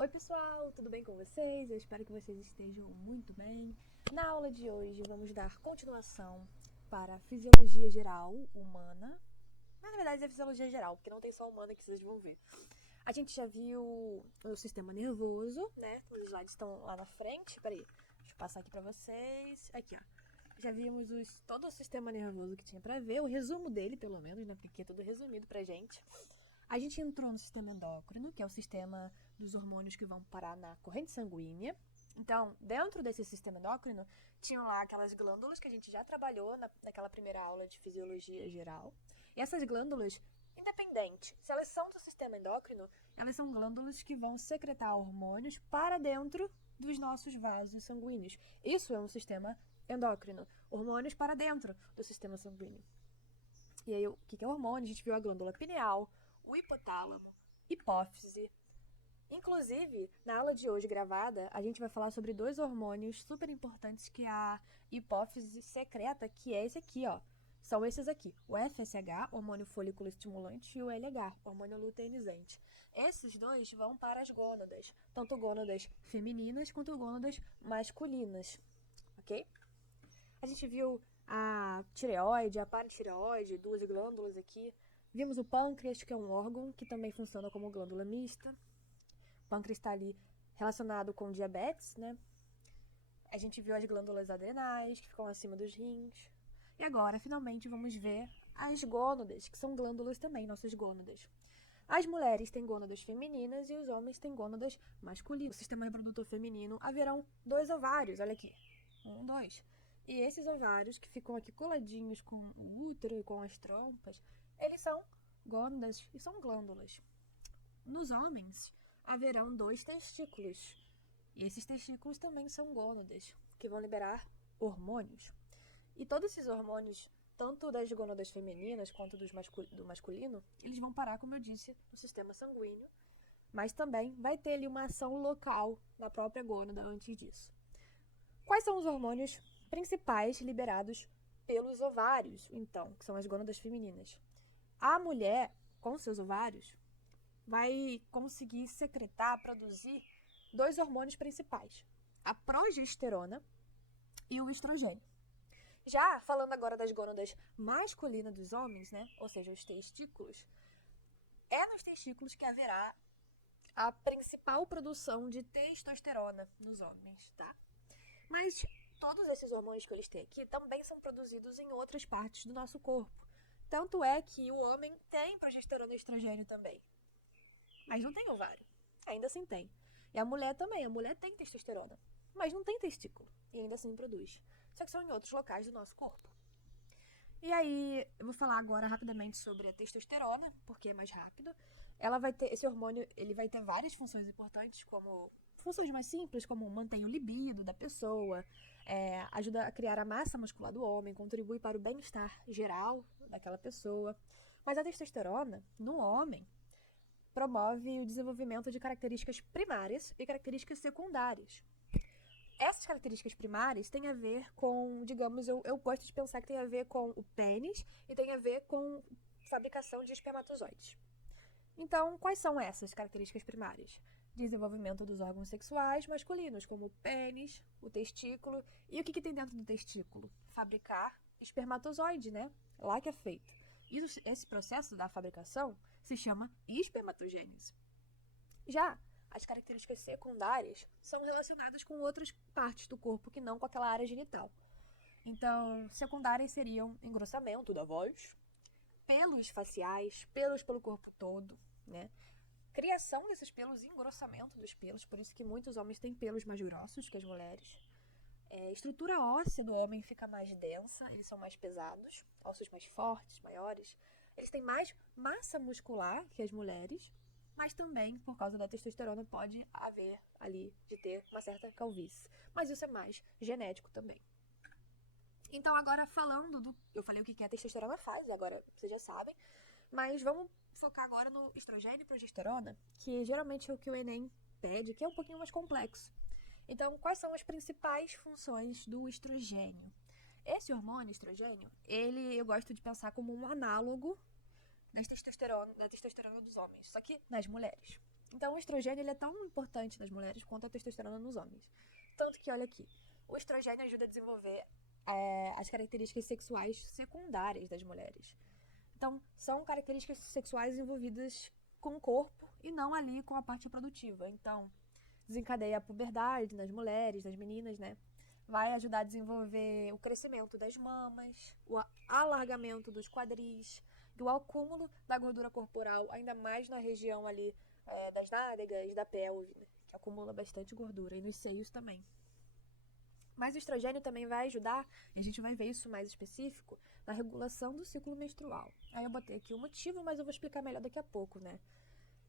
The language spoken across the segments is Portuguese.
Oi pessoal, tudo bem com vocês? Eu espero que vocês estejam muito bem. Na aula de hoje vamos dar continuação para a fisiologia geral humana. Mas na verdade é fisiologia geral, porque não tem só humana que vocês vão ver. A gente já viu o sistema nervoso, né? Os slides estão lá na frente. Peraí, deixa eu passar aqui pra vocês. Aqui, ó. Já vimos todo o sistema nervoso que tinha pra ver, o resumo dele, pelo menos, né? Porque é tudo resumido pra gente. A gente entrou no sistema endócrino, que é o sistema dos hormônios que vão parar na corrente sanguínea. Então, dentro desse sistema endócrino, tinham lá aquelas glândulas que a gente já trabalhou naquela primeira aula de fisiologia geral. E essas glândulas, independente se elas são do sistema endócrino, elas são glândulas que vão secretar hormônios para dentro dos nossos vasos sanguíneos. Isso é um sistema endócrino. Hormônios para dentro do sistema sanguíneo. E aí, o que é hormônio? A gente viu a glândula pineal, o hipotálamo, hipófise. Inclusive, na aula de hoje gravada, a gente vai falar sobre dois hormônios super importantes que a hipófise secreta, que é esse aqui, ó. São esses aqui, o FSH, hormônio folículo estimulante, e o LH, hormônio luteinizante. Esses dois vão para as gônadas, tanto gônadas femininas quanto gônadas masculinas, ok? A gente viu a tireoide, a paratireoide, duas glândulas aqui. Vimos o pâncreas, que é um órgão que também funciona como glândula mista. O pâncreas está ali relacionado com diabetes, né? A gente viu as glândulas adrenais, que ficam acima dos rins. E agora, finalmente, vamos ver as gônadas, que são glândulas também, nossas gônadas. As mulheres têm gônadas femininas e os homens têm gônadas masculinas. No sistema reprodutor feminino haverão 2 ovários, olha aqui. 1, 2. E esses ovários, que ficam aqui coladinhos com o útero e com as trompas, eles são gônadas e são glândulas. Nos homens, haverão 2 testículos. E esses testículos também são gônadas, que vão liberar hormônios. E todos esses hormônios, tanto das gônadas femininas quanto do masculino, eles vão parar, como eu disse, no sistema sanguíneo, mas também vai ter ali uma ação local na própria gônada antes disso. Quais são os hormônios principais liberados pelos ovários, então, que são as gônadas femininas? A mulher, com seus ovários, vai conseguir secretar, produzir 2 hormônios principais, a progesterona e o estrogênio. Já falando agora das gônadas masculinas dos homens, né, ou seja, os testículos, é nos testículos que haverá a principal produção de testosterona nos homens, tá? Mas todos esses hormônios que eu listei aqui também são produzidos em outras partes do nosso corpo. Tanto é que o homem tem progesterona e estrogênio também. Mas não tem ovário. Ainda assim tem. E a mulher também. A mulher tem testosterona. Mas não tem testículo. E ainda assim produz. Só que são em outros locais do nosso corpo. E aí, eu vou falar agora rapidamente sobre a testosterona, porque é mais rápido. Esse hormônio, ele vai ter várias funções importantes, como funções mais simples, como mantém o libido da pessoa, ajuda a criar a massa muscular do homem, contribui para o bem-estar geral daquela pessoa. Mas a testosterona, no homem, promove o desenvolvimento de características primárias e características secundárias. Essas características primárias têm a ver com, digamos, eu gosto de pensar que tem a ver com o pênis e tem a ver com fabricação de espermatozoides. Então, quais são essas características primárias? Desenvolvimento dos órgãos sexuais masculinos, como o pênis, o testículo. E o que tem dentro do testículo? Fabricar espermatozoide, né? Lá que é feito. Esse processo da fabricação se chama espermatogênese. Já as características secundárias são relacionadas com outras partes do corpo que não com aquela área genital. Então, secundárias seriam engrossamento da voz, pelos faciais, pelos pelo corpo todo, né? Criação desses pelos e engrossamento dos pelos, por isso que muitos homens têm pelos mais grossos que as mulheres. Estrutura óssea do homem fica mais densa, eles são mais pesados, ossos mais fortes, maiores. Eles têm mais massa muscular que as mulheres, mas também, por causa da testosterona, pode haver ali de ter uma certa calvície. Mas isso é mais genético também. Então, agora eu falei o que a testosterona faz, e agora vocês já sabem, mas vamos focar agora no estrogênio e progesterona, que geralmente é o que o Enem pede, que é um pouquinho mais complexo. Então, quais são as principais funções do estrogênio? Esse hormônio, estrogênio, eu gosto de pensar como um análogo da testosterona dos homens, só que nas mulheres. Então, o estrogênio ele é tão importante nas mulheres quanto a testosterona nos homens. Tanto que, olha aqui, o estrogênio ajuda a desenvolver as características sexuais secundárias das mulheres. Então, são características sexuais envolvidas com o corpo e não ali com a parte reprodutiva. Então, desencadeia a puberdade nas mulheres, nas meninas, né? Vai ajudar a desenvolver o crescimento das mamas, o alargamento dos quadris e o acúmulo da gordura corporal, ainda mais na região ali das nádegas, da pelve, né? Que acumula bastante gordura, e nos seios também. Mas o estrogênio também vai ajudar, e a gente vai ver isso mais específico, na regulação do ciclo menstrual. Aí eu botei aqui o motivo, mas eu vou explicar melhor daqui a pouco, né?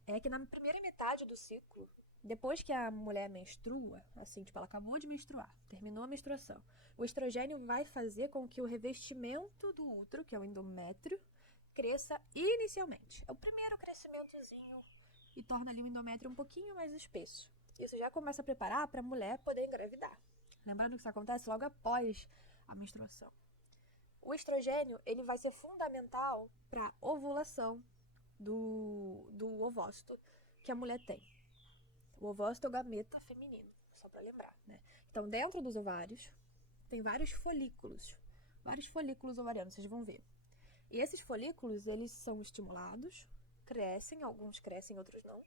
É que na primeira metade do ciclo, depois que a mulher menstrua, assim, tipo, ela acabou de menstruar, terminou a menstruação, o estrogênio vai fazer com que o revestimento do útero, que é o endométrio, cresça inicialmente. É o primeiro crescimentozinho e torna ali o endométrio um pouquinho mais espesso. Isso já começa a preparar para a mulher poder engravidar. Lembrando que isso acontece logo após a menstruação. O estrogênio ele vai ser fundamental para a ovulação do ovócito que a mulher tem. O ovócito é o gameta feminino, só para lembrar, né? Então, dentro dos ovários, tem vários folículos ovarianos, vocês vão ver. E esses folículos, eles são estimulados, crescem, alguns crescem, outros não.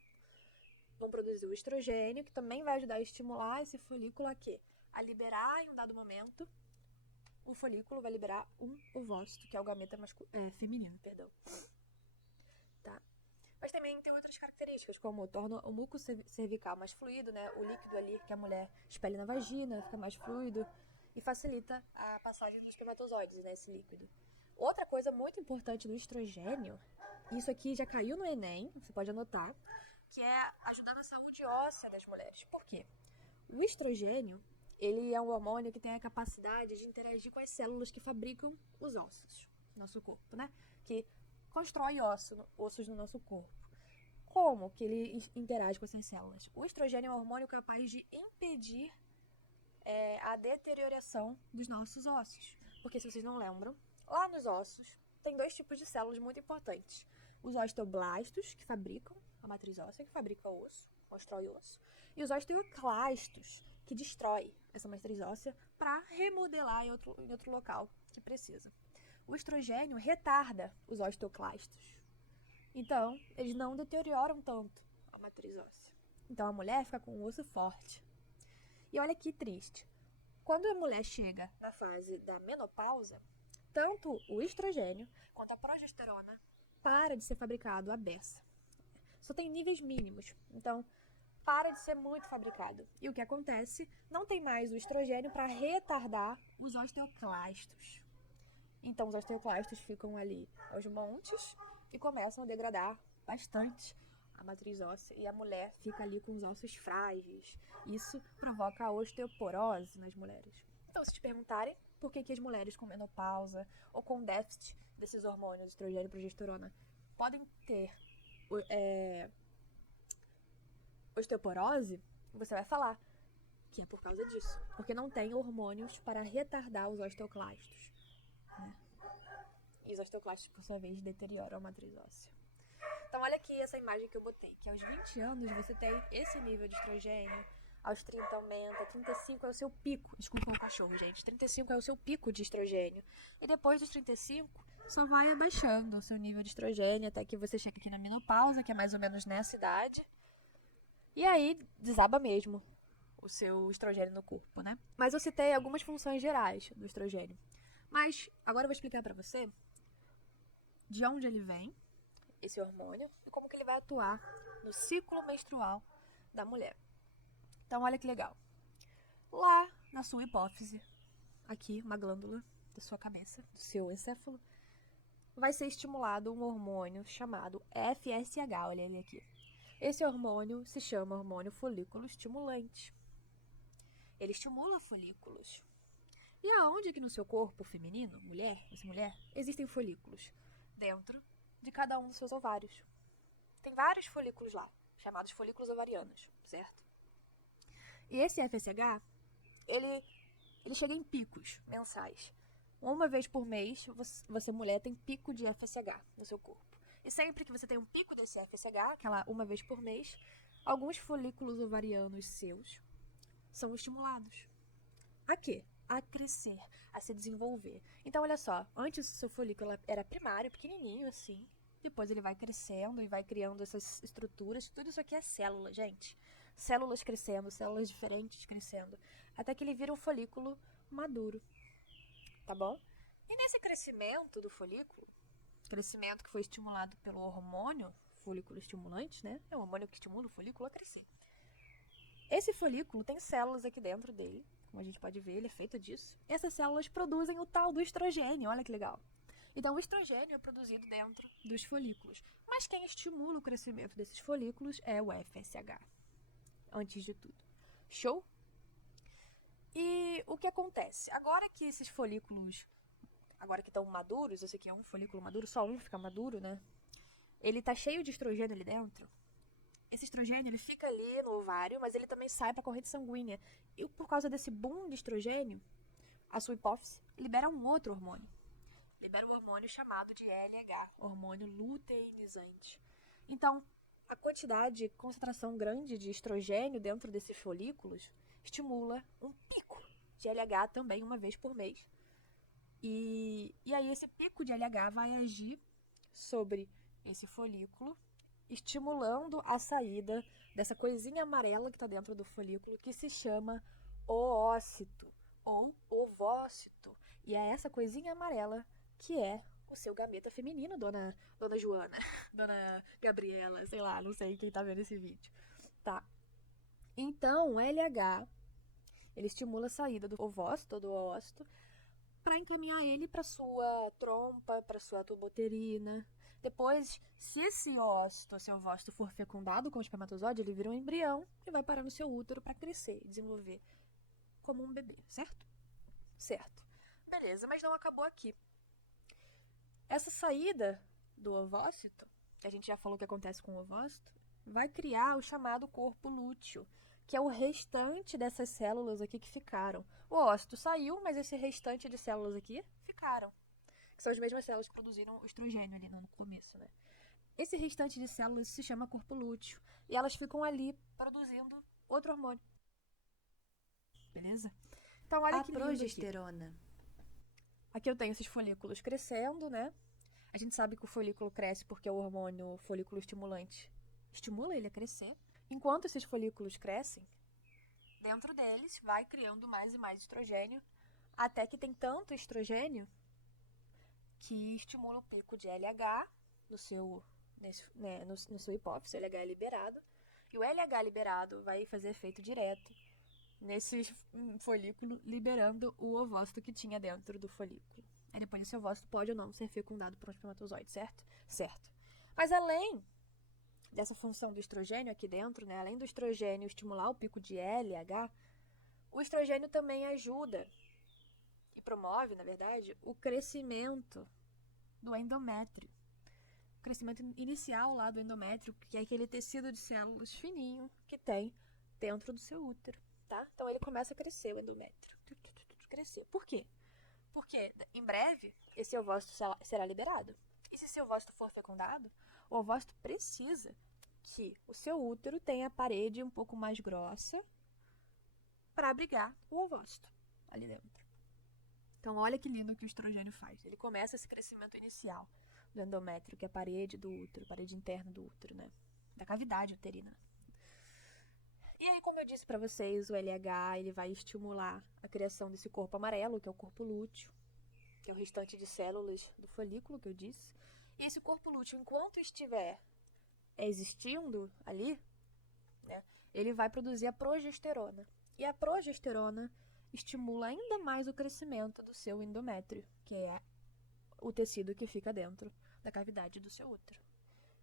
Vão produzir o estrogênio, que também vai ajudar a estimular esse folículo a quê? A liberar em um dado momento, o folículo vai liberar um ovócito, que é o gameta feminino, perdão. Tá? Mas também tem outras características, como torna o muco cervical mais fluido, né? O líquido ali que a mulher expele na vagina fica mais fluido e facilita a passagem dos espermatozoides, né? Esse líquido. Outra coisa muito importante do estrogênio, isso aqui já caiu no Enem, você pode anotar, que é ajudar na saúde óssea das mulheres. Por quê? O estrogênio, ele é um hormônio que tem a capacidade de interagir com as células que fabricam os ossos do nosso corpo, né? Que constrói ossos no nosso corpo. Como que ele interage com essas células? O estrogênio é um hormônio capaz de impedir a deterioração dos nossos ossos. Porque se vocês não lembram, lá nos ossos tem dois tipos de células muito importantes. Os osteoblastos, que fabricam a matriz óssea, que fabrica o osso, constrói o osso. E os osteoclastos, que destrói essa matriz óssea para remodelar em outro local que precisa. O estrogênio retarda os osteoclastos. Então, eles não deterioram tanto a matriz óssea. Então, a mulher fica com o osso forte. E olha que triste. Quando a mulher chega na fase da menopausa, tanto o estrogênio quanto a progesterona para de ser fabricado à beça. Só tem níveis mínimos. Então, para de ser muito fabricado. E o que acontece? Não tem mais o estrogênio para retardar os osteoclastos. Então, os osteoclastos ficam ali aos montes e começam a degradar bastante a matriz óssea. E a mulher fica ali com os ossos frágeis. Isso provoca a osteoporose nas mulheres. Então, se te perguntarem por que as mulheres com menopausa ou com déficit desses hormônios, estrogênio e progesterona, podem ter osteoporose, você vai falar que é por causa disso. Porque não tem hormônios para retardar os osteoclastos. Né? E os osteoclastos, por sua vez, deterioram a matriz óssea. Então, olha aqui essa imagem que eu botei, que aos 20 anos você tem esse nível de estrogênio, aos 30 aumenta, 35 é o seu pico, desculpa o cachorro, gente, 35 é o seu pico de estrogênio. E depois dos 35, só vai abaixando o seu nível de estrogênio até que você chega aqui na menopausa, que é mais ou menos nessa idade. E aí, desaba mesmo o seu estrogênio no corpo, né? Mas eu citei algumas funções gerais do estrogênio. Mas agora eu vou explicar pra você de onde ele vem, esse hormônio, e como que ele vai atuar no ciclo menstrual da mulher. Então, olha que legal. Lá na sua hipófise, aqui, uma glândula da sua cabeça, do seu encéfalo, vai ser estimulado um hormônio chamado FSH, olha ele aqui. Esse hormônio se chama hormônio folículo estimulante. Ele estimula folículos. E aonde que no seu corpo feminino, essa mulher, existem folículos? Dentro de cada um dos seus ovários. Tem vários folículos lá, chamados folículos ovarianos, certo? E esse FSH, ele chega em picos mensais. Uma vez por mês, você mulher tem pico de FSH no seu corpo. E sempre que você tem um pico desse FSH, aquela uma vez por mês, alguns folículos ovarianos seus são estimulados. A quê? A crescer, a se desenvolver. Então, olha só, antes o seu folículo era primário, pequenininho assim, depois ele vai crescendo e vai criando essas estruturas. Tudo isso aqui é célula, gente. Células crescendo, células diferentes crescendo, até que ele vira um folículo maduro, tá bom? E nesse crescimento do folículo, crescimento que foi estimulado pelo hormônio, folículo estimulante, né? É o hormônio que estimula o folículo a crescer. Esse folículo tem células aqui dentro dele, como a gente pode ver, ele é feito disso. Essas células produzem o tal do estrogênio, olha que legal. Então, o estrogênio é produzido dentro dos folículos. Mas quem estimula o crescimento desses folículos é o FSH, antes de tudo. Show? E o que acontece? Agora que esses folículos, agora que estão maduros, esse aqui é um folículo maduro, só um fica maduro, né? Ele tá cheio de estrogênio ali dentro. Esse estrogênio, ele fica ali no ovário, mas ele também sai para a corrente sanguínea. E por causa desse boom de estrogênio, a sua hipófise libera um outro hormônio. Libera um hormônio chamado de LH, hormônio luteinizante. Então, a quantidade, concentração grande de estrogênio dentro desses folículos estimula um pico de LH também uma vez por mês. E aí esse pico de LH vai agir sobre esse folículo, estimulando a saída dessa coisinha amarela que está dentro do folículo, que se chama oócito ou ovócito. E é essa coisinha amarela que é o seu gameta feminino, dona Joana, dona Gabriela, sei lá, não sei quem tá vendo esse vídeo. Tá. Então, o LH, ele estimula a saída do ovócito, do oócito, para encaminhar ele para sua trompa, para sua tuboterina. Depois, se esse ócito, seu ovócito for fecundado com o espermatozoide, ele vira um embrião e vai parar no seu útero para crescer e desenvolver como um bebê, certo? Certo. Beleza, mas não acabou aqui. Essa saída do ovócito, que a gente já falou que acontece com o ovócito, vai criar o chamado corpo lúteo, que é o restante dessas células aqui que ficaram. O ócito saiu, mas esse restante de células aqui ficaram. Que são as mesmas células que produziram o estrogênio ali no começo, né? Esse restante de células se chama corpo lúteo. E elas ficam ali produzindo outro hormônio. Beleza? Então, olha que lindo progesterona. Aqui eu tenho esses folículos crescendo, né? A gente sabe que o folículo cresce porque o hormônio folículo estimulante estimula ele a crescer. Enquanto esses folículos crescem, dentro deles vai criando mais e mais estrogênio, até que tem tanto estrogênio que estimula o pico de LH no seu hipófise, LH é liberado, e o LH liberado vai fazer efeito direto nesse folículo, liberando o ovócito que tinha dentro do folículo. Aí depois esse ovócito pode ou não ser fecundado por um espermatozoide, certo? Certo. Mas além dessa função do estrogênio aqui dentro, né, além do estrogênio estimular o pico de LH, o estrogênio também ajuda e promove, na verdade, o crescimento do endométrio. O crescimento inicial lá do endométrio, que é aquele tecido de células fininho que tem dentro do seu útero, tá? Então ele começa a crescer, o endométrio. Crescer. Por quê? Porque em breve esse ovócito será liberado. E se esse ovócito for fecundado, o ovócito precisa que o seu útero tenha a parede um pouco mais grossa para abrigar o ovócito ali dentro. Então, olha que lindo que o estrogênio faz. Ele começa esse crescimento inicial do endométrio, que é a parede do útero, parede interna do útero, né? Da cavidade uterina. E aí, como eu disse para vocês, o LH ele vai estimular a criação desse corpo amarelo, que é o corpo lúteo, que é o restante de células do folículo que eu disse. E esse corpo lúteo, enquanto estiver existindo ali, né, ele vai produzir a progesterona. E a progesterona estimula ainda mais o crescimento do seu endométrio, que é o tecido que fica dentro da cavidade do seu útero.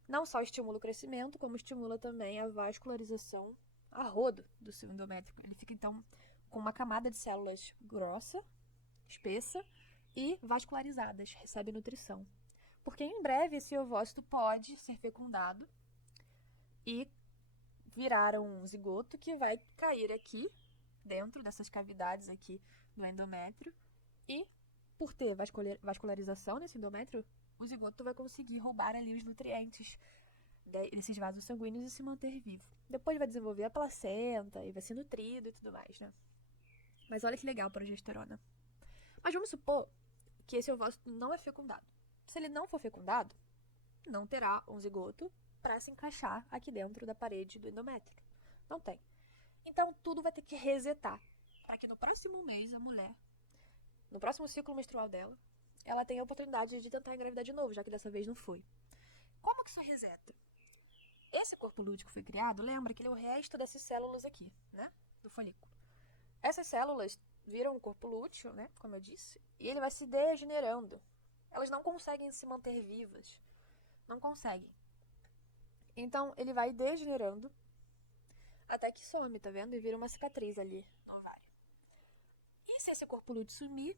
Não só estimula o crescimento, como estimula também a vascularização a rodo do seu endométrio. Ele fica, então, com uma camada de células grossa, espessa e vascularizadas, recebe nutrição. Porque em breve esse ovócito pode ser fecundado e virar um zigoto que vai cair aqui, dentro dessas cavidades aqui do endométrio. E, por ter vascularização nesse endométrio, o zigoto vai conseguir roubar ali os nutrientes desses vasos sanguíneos e se manter vivo. Depois vai desenvolver a placenta e vai ser nutrido e tudo mais, né? Mas olha que legal a progesterona. Mas vamos supor que esse ovócito não é fecundado. Se ele não for fecundado, não terá um zigoto para se encaixar aqui dentro da parede do endométrio. Não tem. Então, tudo vai ter que resetar para que no próximo mês a mulher, no próximo ciclo menstrual dela, ela tenha a oportunidade de tentar engravidar de novo, já que dessa vez não foi. Como que isso reseta? Esse corpo lúteo que foi criado, lembra que ele é o resto dessas células aqui, né? Do folículo. Essas células viram o corpo lúteo, né? Como eu disse, e ele vai se degenerando. Elas não conseguem se manter vivas. Não conseguem. Então, ele vai degenerando até que some, tá vendo? E vira uma cicatriz ali no ovário. E se esse corpo lúteo sumir,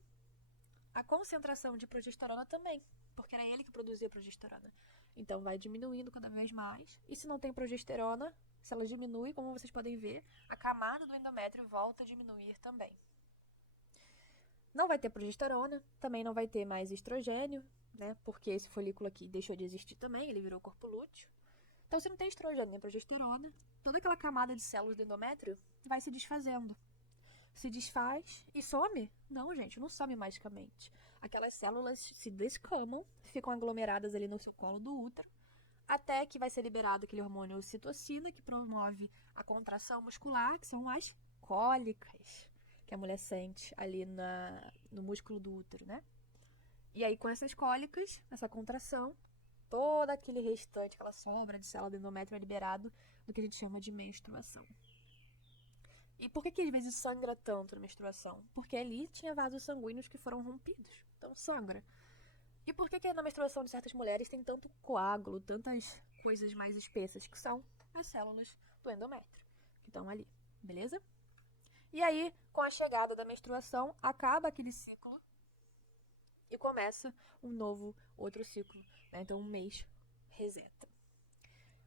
a concentração de progesterona também, porque era ele que produzia progesterona. Então vai diminuindo cada vez mais. E se não tem progesterona, se ela diminui, como vocês podem ver, a camada do endométrio volta a diminuir também. Não vai ter progesterona, também não vai ter mais estrogênio, né? Porque esse folículo aqui deixou de existir também, ele virou corpo lúteo. Então, se não tem estrogênio nem progesterona, toda aquela camada de células do endométrio vai se desfazendo. Se desfaz e some? Não, gente, não some magicamente. Aquelas células se descamam, ficam aglomeradas ali no seu colo do útero, até que vai ser liberado aquele hormônio ocitocina, que promove a contração muscular, que são as cólicas que a mulher sente ali no músculo do útero, né? E aí, com essas cólicas, essa contração, todo aquele restante, aquela sobra de célula do endométrio é liberado do que a gente chama de menstruação. E por que às vezes sangra tanto na menstruação? Porque ali tinha vasos sanguíneos que foram rompidos. Então sangra. E por que na menstruação de certas mulheres tem tanto coágulo, tantas coisas mais espessas, que são as células do endométrio, que estão ali, beleza? E aí, com a chegada da menstruação, acaba aquele ciclo e começa um novo, outro ciclo, né? Então um mês reseta.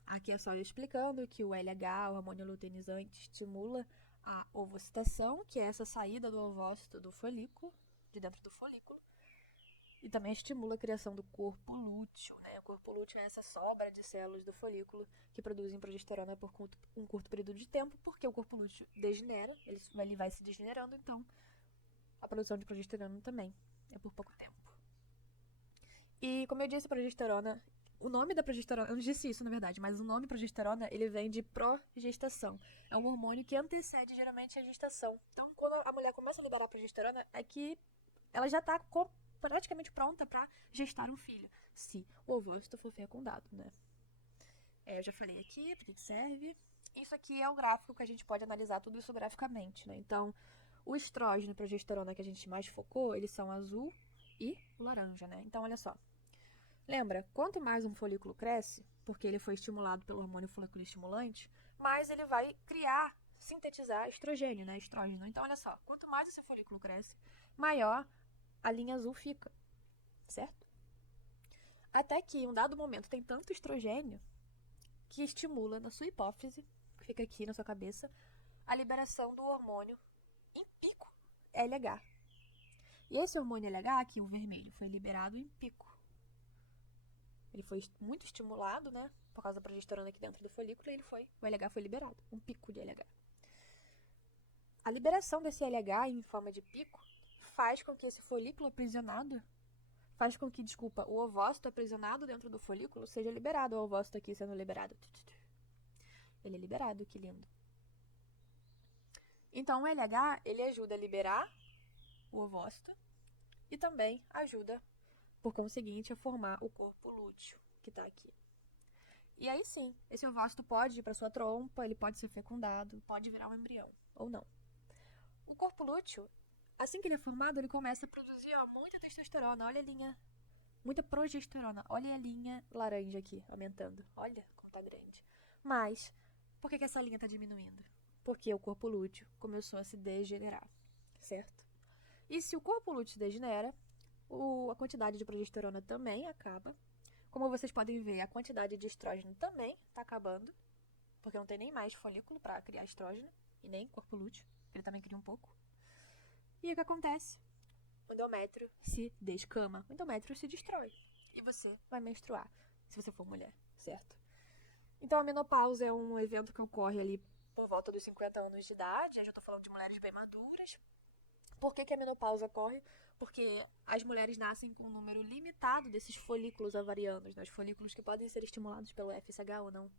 Aqui é só eu explicando que o LH, o hormônio luteinizante, estimula a ovocitação, que é essa saída do ovócito do folículo, de dentro do folículo, e também estimula a criação do corpo lúteo, né? O corpo lúteo é essa sobra de células do folículo que produzem progesterona por um curto período de tempo, porque o corpo lúteo degenera, ele vai se degenerando, então a produção de progesterona também é por pouco tempo. E como eu disse, progesterona, o nome da progesterona, eu não disse isso na verdade, mas o nome progesterona, ele vem de progestação. É um hormônio que antecede geralmente a gestação. Então, quando a mulher começa a liberar progesterona, é que ela já está praticamente pronta para gestar um filho, se o ovócito for fecundado, né? Eu já falei aqui para que serve. Isso aqui é o gráfico que a gente pode analisar tudo isso graficamente, né? Então, o estrógeno e a progesterona que a gente mais focou, eles são azul e o laranja, né? Então, olha só. Lembra, quanto mais um folículo cresce, porque ele foi estimulado pelo hormônio folículo estimulante, mais ele vai criar, sintetizar estrogênio, né? Estrógeno. Então, olha só, quanto mais esse folículo cresce, maior a linha azul fica, certo? Até que, em um dado momento, tem tanto estrogênio que estimula na sua hipófise, que fica aqui na sua cabeça, a liberação do hormônio em pico LH. E esse hormônio LH, aqui o vermelho, foi liberado em pico. Ele foi muito estimulado, né? Por causa da progesterona aqui dentro do folículo, e o LH foi liberado, um pico de LH. A liberação desse LH em forma de pico faz com que esse folículo aprisionado, o ovócito aprisionado dentro do folículo seja liberado. O ovócito aqui sendo liberado. Ele é liberado, que lindo. Então, o LH, ele ajuda a liberar o ovócito e também ajuda, por conseguinte, a formar o corpo lúteo, que está aqui. E aí sim, esse ovócito pode ir para sua trompa, ele pode ser fecundado, pode virar um embrião, ou não. O corpo lúteo, assim que ele é formado, ele começa a produzir muita testosterona, olha a linha, muita progesterona, olha a linha laranja aqui, aumentando, olha como tá grande. Mas, por que essa linha está diminuindo? Porque o corpo lúteo começou a se degenerar, certo? E se o corpo lúteo degenera, a quantidade de progesterona também acaba. Como vocês podem ver, a quantidade de estrógeno também está acabando, porque não tem nem mais folículo para criar estrógeno, e nem corpo lúteo, ele também cria um pouco. E o que acontece? O endométrio se descama, o endométrio se destrói, e você vai menstruar, se você for mulher, certo? Então, a menopausa é um evento que ocorre ali por volta dos 50 anos de idade. Eu já estou falando de mulheres bem maduras. Por que a menopausa ocorre? Porque as mulheres nascem com um número limitado desses folículos ovarianos, né? Os folículos que podem ser estimulados pelo FSH ou não.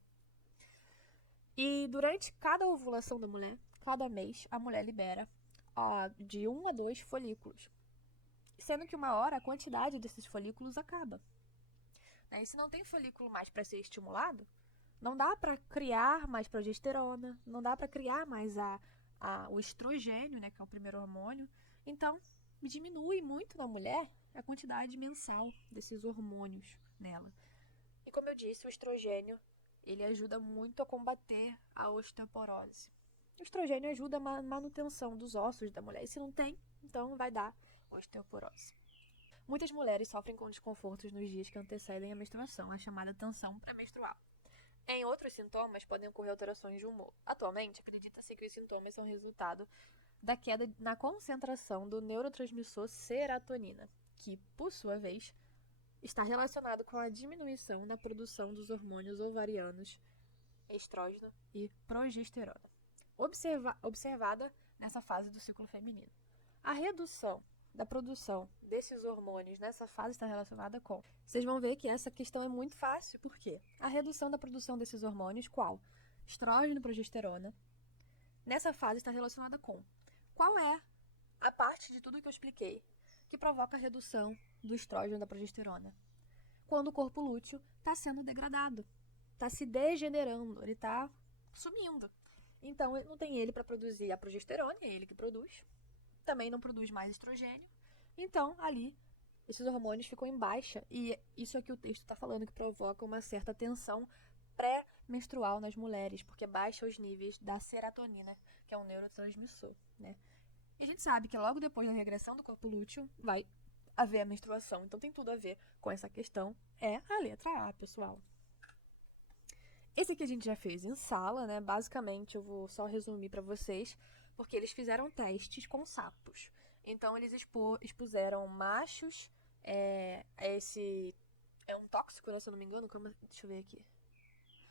E durante cada ovulação da mulher, cada mês, a mulher libera de 1 a 2 folículos. Sendo que uma hora a quantidade desses folículos acaba. E se não tem folículo mais para ser estimulado, não dá para criar mais progesterona, não dá para criar mais o estrogênio, né, que é o primeiro hormônio. Então, diminui muito na mulher a quantidade mensal desses hormônios nela. E como eu disse, o estrogênio, ele ajuda muito a combater a osteoporose. O estrogênio ajuda a manutenção dos ossos da mulher. E se não tem, então vai dar osteoporose. Muitas mulheres sofrem com desconfortos nos dias que antecedem a menstruação, a chamada tensão pré-menstrual. Em outros sintomas, podem ocorrer alterações de humor. Atualmente, acredita-se que os sintomas são resultado da queda na concentração do neurotransmissor serotonina, que, por sua vez, está relacionado com a diminuição na produção dos hormônios ovarianos, estrógeno e progesterona, observada nessa fase do ciclo feminino. A redução da produção desses hormônios nessa fase está relacionada com... Vocês vão ver que essa questão é muito fácil, por quê? A redução da produção desses hormônios, qual? Estrógeno e progesterona, nessa fase está relacionada com... Qual é a parte de tudo que eu expliquei que provoca a redução do estrógeno e da progesterona? Quando o corpo lúteo está sendo degradado, está se degenerando, ele está sumindo. Então, não tem ele para produzir a progesterona, é ele que produz. Também não produz mais estrogênio. Então, ali, esses hormônios ficam em baixa. E isso é que o texto está falando, que provoca uma certa tensão pré-menstrual nas mulheres, porque baixa os níveis da serotonina, que é um neurotransmissor, né? E a gente sabe que logo depois da regressão do corpo lúteo, vai haver a menstruação. Então, tem tudo a ver com essa questão. É a letra A, pessoal. Esse aqui a gente já fez em sala, né? Basicamente, eu vou só resumir para vocês, porque eles fizeram testes com sapos. Então, eles expuseram machos, esse... É um tóxico, né, se eu não me engano? Deixa eu ver aqui.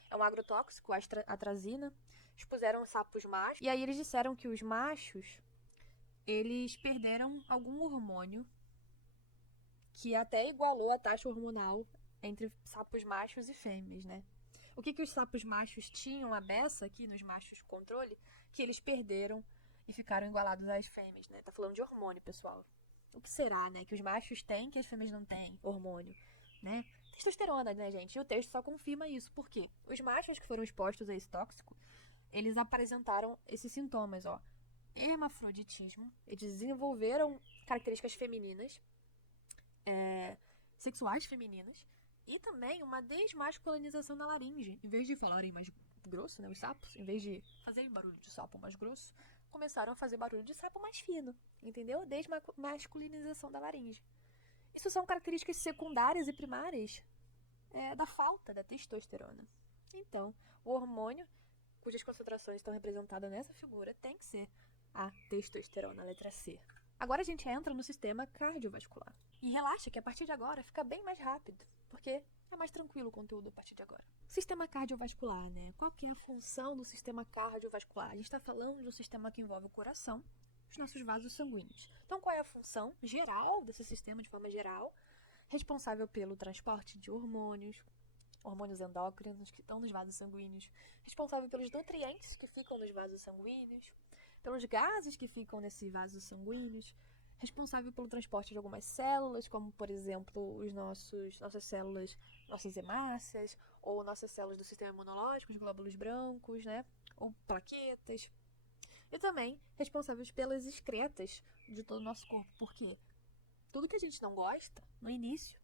É um agrotóxico, a atrazina. Expuseram sapos machos. E aí, eles disseram que os machos, eles perderam algum hormônio que até igualou a taxa hormonal entre sapos machos e fêmeas, né? O que os sapos machos tinham a beça aqui nos machos controle, que eles perderam e ficaram igualados às fêmeas, né? Tá falando de hormônio, pessoal. O que será, né? Que os machos têm que as fêmeas não têm hormônio, né? Testosterona, né, gente? E o texto só confirma isso. Por quê? Os machos que foram expostos a esse tóxico, eles apresentaram esses sintomas, ó. Hermafroditismo. Eles desenvolveram características femininas, sexuais femininas, e também uma desmasculinização da laringe. Em vez de falarem mais grosso, né, os sapos, em vez de fazerem barulho de sapo mais grosso, começaram a fazer barulho de sapo mais fino, entendeu? Desmasculinização da laringe. Isso são características secundárias e primárias da falta da testosterona. Então, o hormônio, cujas concentrações estão representadas nessa figura, tem que ser a testosterona, a letra C. Agora a gente entra no sistema cardiovascular. E relaxa que a partir de agora fica bem mais rápido, porque é mais tranquilo o conteúdo a partir de agora. Sistema cardiovascular, né? Qual que é a função do sistema cardiovascular? A gente está falando de um sistema que envolve o coração, os nossos vasos sanguíneos. Então, qual é a função geral desse sistema, de forma geral? Responsável pelo transporte de hormônios endócrinos que estão nos vasos sanguíneos, responsável pelos nutrientes que ficam nos vasos sanguíneos, pelos gases que ficam nesses vasos sanguíneos, responsável pelo transporte de algumas células, como, por exemplo, nossas células, nossas hemácias, ou nossas células do sistema imunológico, os glóbulos brancos, né? Ou plaquetas. E também responsáveis pelas excretas de todo o nosso corpo, porque tudo que a gente não gosta, no início,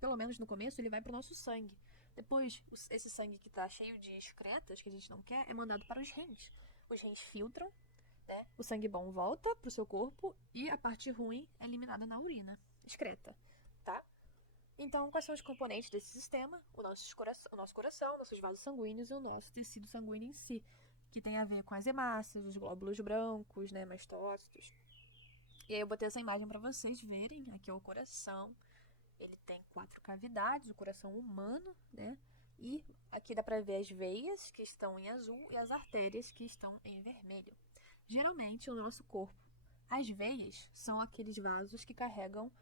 pelo menos no começo, ele vai para o nosso sangue. Depois, esse sangue que está cheio de excretas, que a gente não quer, é mandado para os rins. Os rins filtram, né? O sangue bom volta para o seu corpo e a parte ruim é eliminada na urina, excreta, tá? Então, quais são os componentes desse sistema? O nosso coração, nossos vasos sanguíneos e o nosso tecido sanguíneo em si, que tem a ver com as hemácias, os glóbulos brancos, né, mastócitos. E aí eu botei essa imagem para vocês verem. Aqui é o coração. Ele tem 4 cavidades, o coração humano, né? E aqui dá para ver as veias, que estão em azul, e as artérias, que estão em vermelho. Geralmente, no nosso corpo, as veias são aqueles vasos que carregam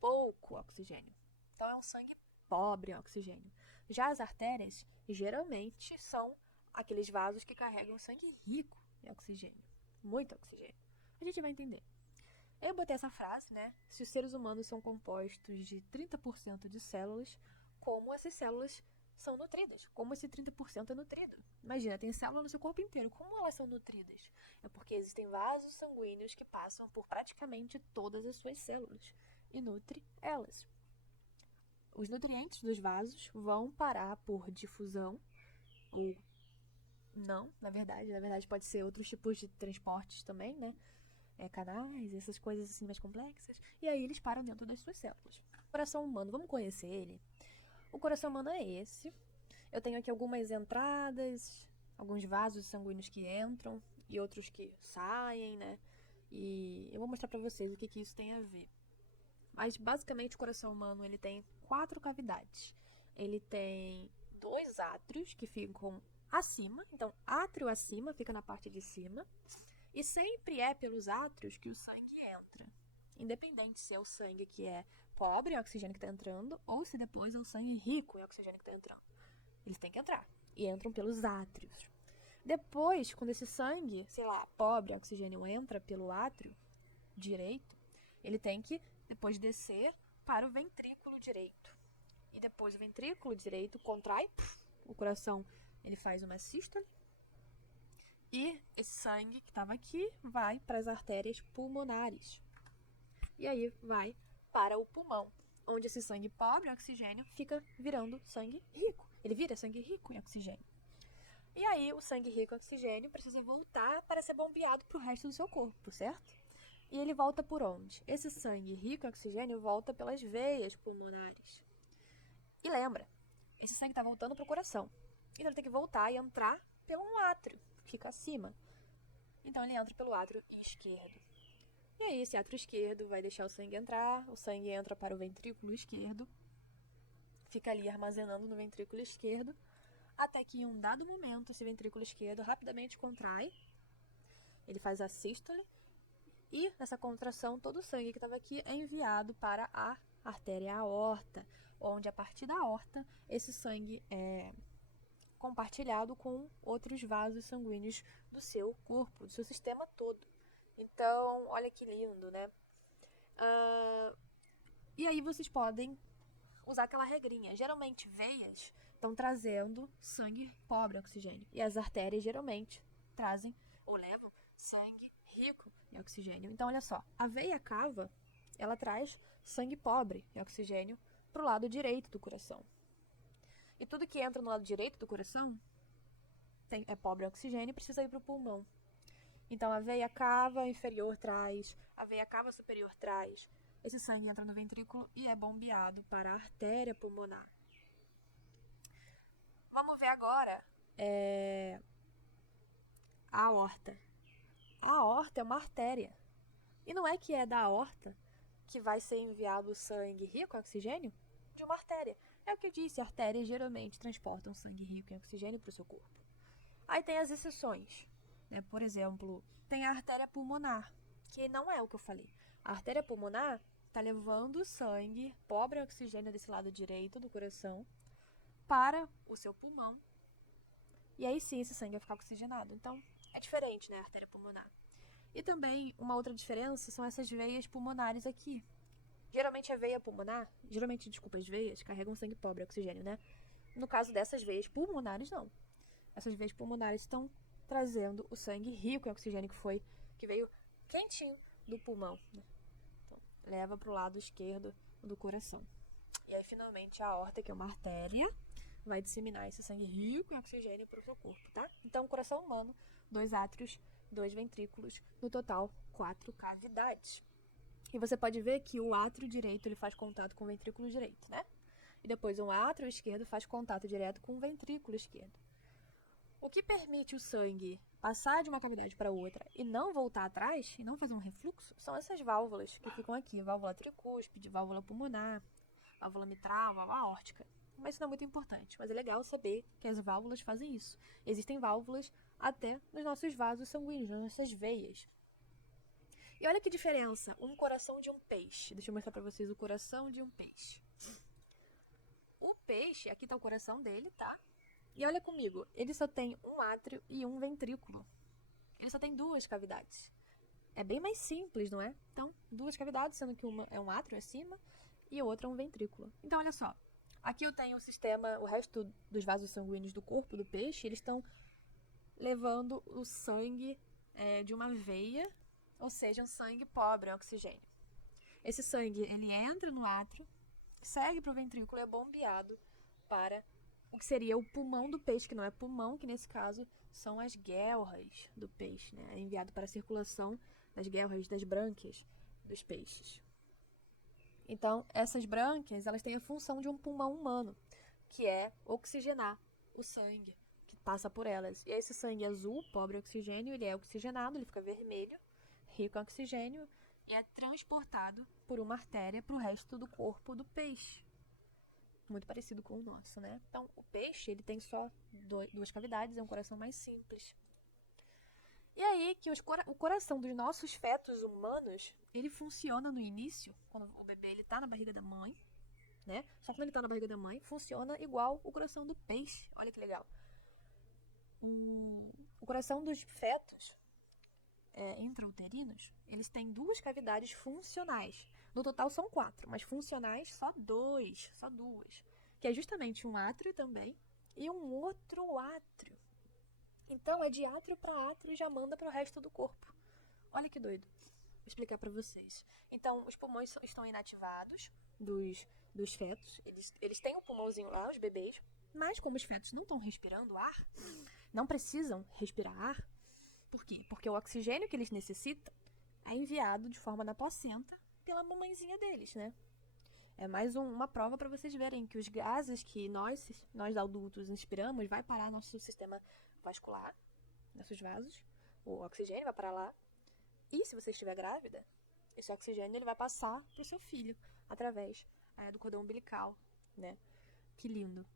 pouco oxigênio. Então, é um sangue pobre em oxigênio. Já as artérias, geralmente, são aqueles vasos que carregam sangue rico em oxigênio. Muito oxigênio. A gente vai entender. Eu botei essa frase, né? Se os seres humanos são compostos de 30% de células, como essas células são nutridas? Como esse 30% é nutrido? Imagina, tem célula no seu corpo inteiro. Como elas são nutridas? É porque existem vasos sanguíneos que passam por praticamente todas as suas células e nutre elas. Os nutrientes dos vasos vão parar por difusão ou não, na verdade pode ser outros tipos de transportes também, né? Canais, essas coisas assim mais complexas. E aí eles param dentro das suas células. O coração humano, vamos conhecer ele? O coração humano é esse. Eu tenho aqui algumas entradas, alguns vasos sanguíneos que entram e outros que saem, né? E eu vou mostrar pra vocês o que isso tem a ver. Mas basicamente o coração humano ele tem 4 cavidades. Ele tem 2 átrios que ficam acima. Então, átrio acima fica na parte de cima. E sempre é pelos átrios que o sangue entra. Independente se é o sangue que é pobre em oxigênio que está entrando ou se depois é o sangue rico em oxigênio que está entrando. Eles têm que entrar. E entram pelos átrios. Depois, quando esse sangue, pobre em oxigênio entra pelo átrio direito, ele tem que depois descer para o ventrículo direito. E depois o ventrículo direito contrai, o coração ele faz uma sístole. E esse sangue que estava aqui vai para as artérias pulmonares. E aí vai para o pulmão, onde esse sangue pobre em oxigênio fica virando sangue rico. Ele vira sangue rico em oxigênio. E aí o sangue rico em oxigênio precisa voltar para ser bombeado para o resto do seu corpo, certo? E ele volta por onde? Esse sangue rico em oxigênio volta pelas veias pulmonares. E lembra, esse sangue está voltando para o coração. Então ele tem que voltar e entrar pelo átrio, que fica acima. Então ele entra pelo átrio esquerdo. E aí esse átrio esquerdo vai deixar o sangue entrar, o sangue entra para o ventrículo esquerdo, fica ali armazenando no ventrículo esquerdo, até que em um dado momento esse ventrículo esquerdo rapidamente contrai, ele faz a sístole, e nessa contração todo o sangue que estava aqui é enviado para a artéria aorta, onde a partir da aorta esse sangue é compartilhado com outros vasos sanguíneos do seu corpo, do seu sistema todo. Então, olha que lindo, né? E aí vocês podem usar aquela regrinha. Geralmente, veias estão trazendo sangue pobre em oxigênio. E as artérias, geralmente, trazem ou levam sangue rico em oxigênio. Então, olha só. A veia cava, ela traz sangue pobre em oxigênio para o lado direito do coração. E tudo que entra no lado direito do coração é pobre em oxigênio e precisa ir para o pulmão. Então, a veia cava inferior traz, a veia cava superior traz. Esse sangue entra no ventrículo e é bombeado para a artéria pulmonar. Vamos ver agora a aorta. A aorta é uma artéria. E não é que é da aorta que vai ser enviado o sangue rico em oxigênio? De uma artéria. É o que eu disse, artérias geralmente transportam sangue rico em oxigênio para o seu corpo. Aí tem as exceções. Né? Por exemplo, tem a artéria pulmonar, que não é o que eu falei. A artéria pulmonar está levando sangue pobre em oxigênio desse lado direito do coração para o seu pulmão. E aí sim esse sangue vai ficar oxigenado. Então é diferente, né, a artéria pulmonar. E também uma outra diferença são essas veias pulmonares aqui. Geralmente as veias carregam sangue pobre em oxigênio, né? No caso dessas veias pulmonares, não. Essas veias pulmonares estão trazendo o sangue rico em oxigênio que veio quentinho do pulmão. Né? Então, leva para o lado esquerdo do coração. E aí, finalmente, a aorta, que é uma artéria, vai disseminar esse sangue rico em oxigênio para o seu corpo, tá? Então, o coração humano, 2 átrios, 2 ventrículos, no total, 4 cavidades. E você pode ver que o átrio direito ele faz contato com o ventrículo direito, né? E depois o átrio esquerdo faz contato direto com o ventrículo esquerdo. O que permite o sangue passar de uma cavidade para outra e não voltar atrás, e não fazer um refluxo, são essas válvulas que ficam aqui. Válvula tricúspide, válvula pulmonar, válvula mitral, válvula aórtica. mas isso não é muito importante. Mas é legal saber que as válvulas fazem isso. Existem válvulas até nos nossos vasos sanguíneos, nas nossas veias. E olha que diferença, um coração de um peixe. Deixa eu mostrar pra vocês o coração de um peixe. O peixe, aqui tá o coração dele, tá? E olha comigo, ele só tem um átrio e um ventrículo. Ele só tem 2 cavidades. É bem mais simples, não é? Então, 2 cavidades, sendo que uma é um átrio acima e a outra é um ventrículo. Então, olha só. Aqui eu tenho o sistema, o resto dos vasos sanguíneos do corpo do peixe, eles estão levando o sangue de uma veia, ou seja, um sangue pobre em oxigênio. Esse sangue, ele entra no átrio, segue para o ventrículo e é bombeado para o que seria o pulmão do peixe, que não é pulmão, que nesse caso são as guelras do peixe, né? É enviado para a circulação das guelras, das brânquias dos peixes. Então, essas brânquias, elas têm a função de um pulmão humano, que é oxigenar o sangue que passa por elas. E esse sangue azul, pobre em oxigênio, ele é oxigenado, ele fica vermelho, rico em oxigênio, e é transportado por uma artéria para o resto do corpo do peixe. Muito parecido com o nosso, né? Então, o peixe, ele tem só 2 cavidades, é um coração mais simples. E aí que o coração dos nossos fetos humanos, ele funciona no início, quando o bebê ele tá na barriga da mãe, né? Só quando ele tá na barriga da mãe, funciona igual o coração do peixe. Olha que legal. O coração dos fetos intrauterinos, eles têm 2 cavidades funcionais. No total são 4, mas funcionais só 2, só 2. Que é justamente um átrio também e um outro átrio. Então, é de átrio para átrio e já manda para o resto do corpo. Olha que doido. Vou explicar para vocês. Então, os pulmões estão inativados dos fetos. Eles têm o pulmãozinho lá, os bebês. Mas como os fetos não estão respirando ar, não precisam respirar ar. Por quê? Porque o oxigênio que eles necessitam é enviado de forma na placenta pela mamãezinha deles, né? É mais uma prova para vocês verem que os gases que nós adultos inspiramos vai parar nosso sistema vascular, nossos vasos, o oxigênio vai parar lá. E se você estiver grávida, esse oxigênio ele vai passar para o seu filho através do cordão umbilical, né? Que lindo.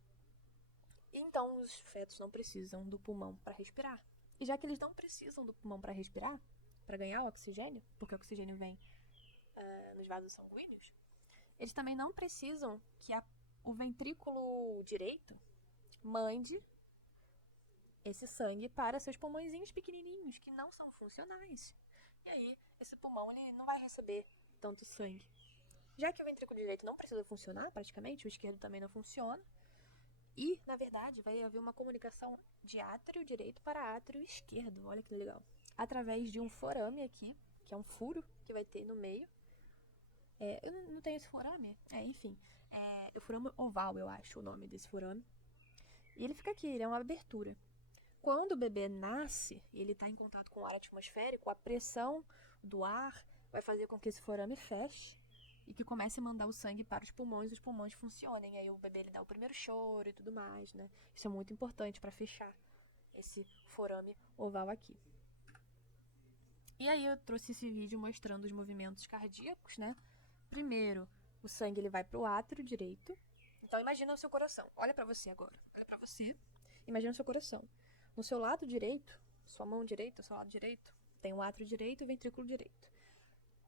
Então, os fetos não precisam do pulmão para respirar. E já que eles não precisam do pulmão para respirar, para ganhar o oxigênio, porque o oxigênio vem nos vasos sanguíneos, eles também não precisam que o ventrículo direito mande esse sangue para seus pulmõezinhos pequenininhos, que não são funcionais. E aí, esse pulmão ele não vai receber tanto sangue. Já que o ventrículo direito não precisa funcionar, praticamente, o esquerdo também não funciona. E, na verdade, vai haver uma comunicação de átrio direito para átrio esquerdo. Olha que legal. Através de um forame aqui, que é um furo que vai ter no meio. Eu não tenho esse forame. Enfim. O forame oval, eu acho o nome desse forame. E ele fica aqui, ele é uma abertura. Quando o bebê nasce, ele está em contato com o ar atmosférico, a pressão do ar vai fazer com que esse forame feche e que comece a mandar o sangue para os pulmões funcionem. Aí o bebê ele dá o primeiro choro e tudo mais, né? Isso é muito importante para fechar esse forame oval aqui. E aí eu trouxe esse vídeo mostrando os movimentos cardíacos, né? Primeiro, o sangue ele vai para o átrio direito. Então imagina o seu coração. Olha para você agora. Olha para você. Imagina o seu coração. No seu lado direito, sua mão direita, seu lado direito, tem o átrio direito e o ventrículo direito.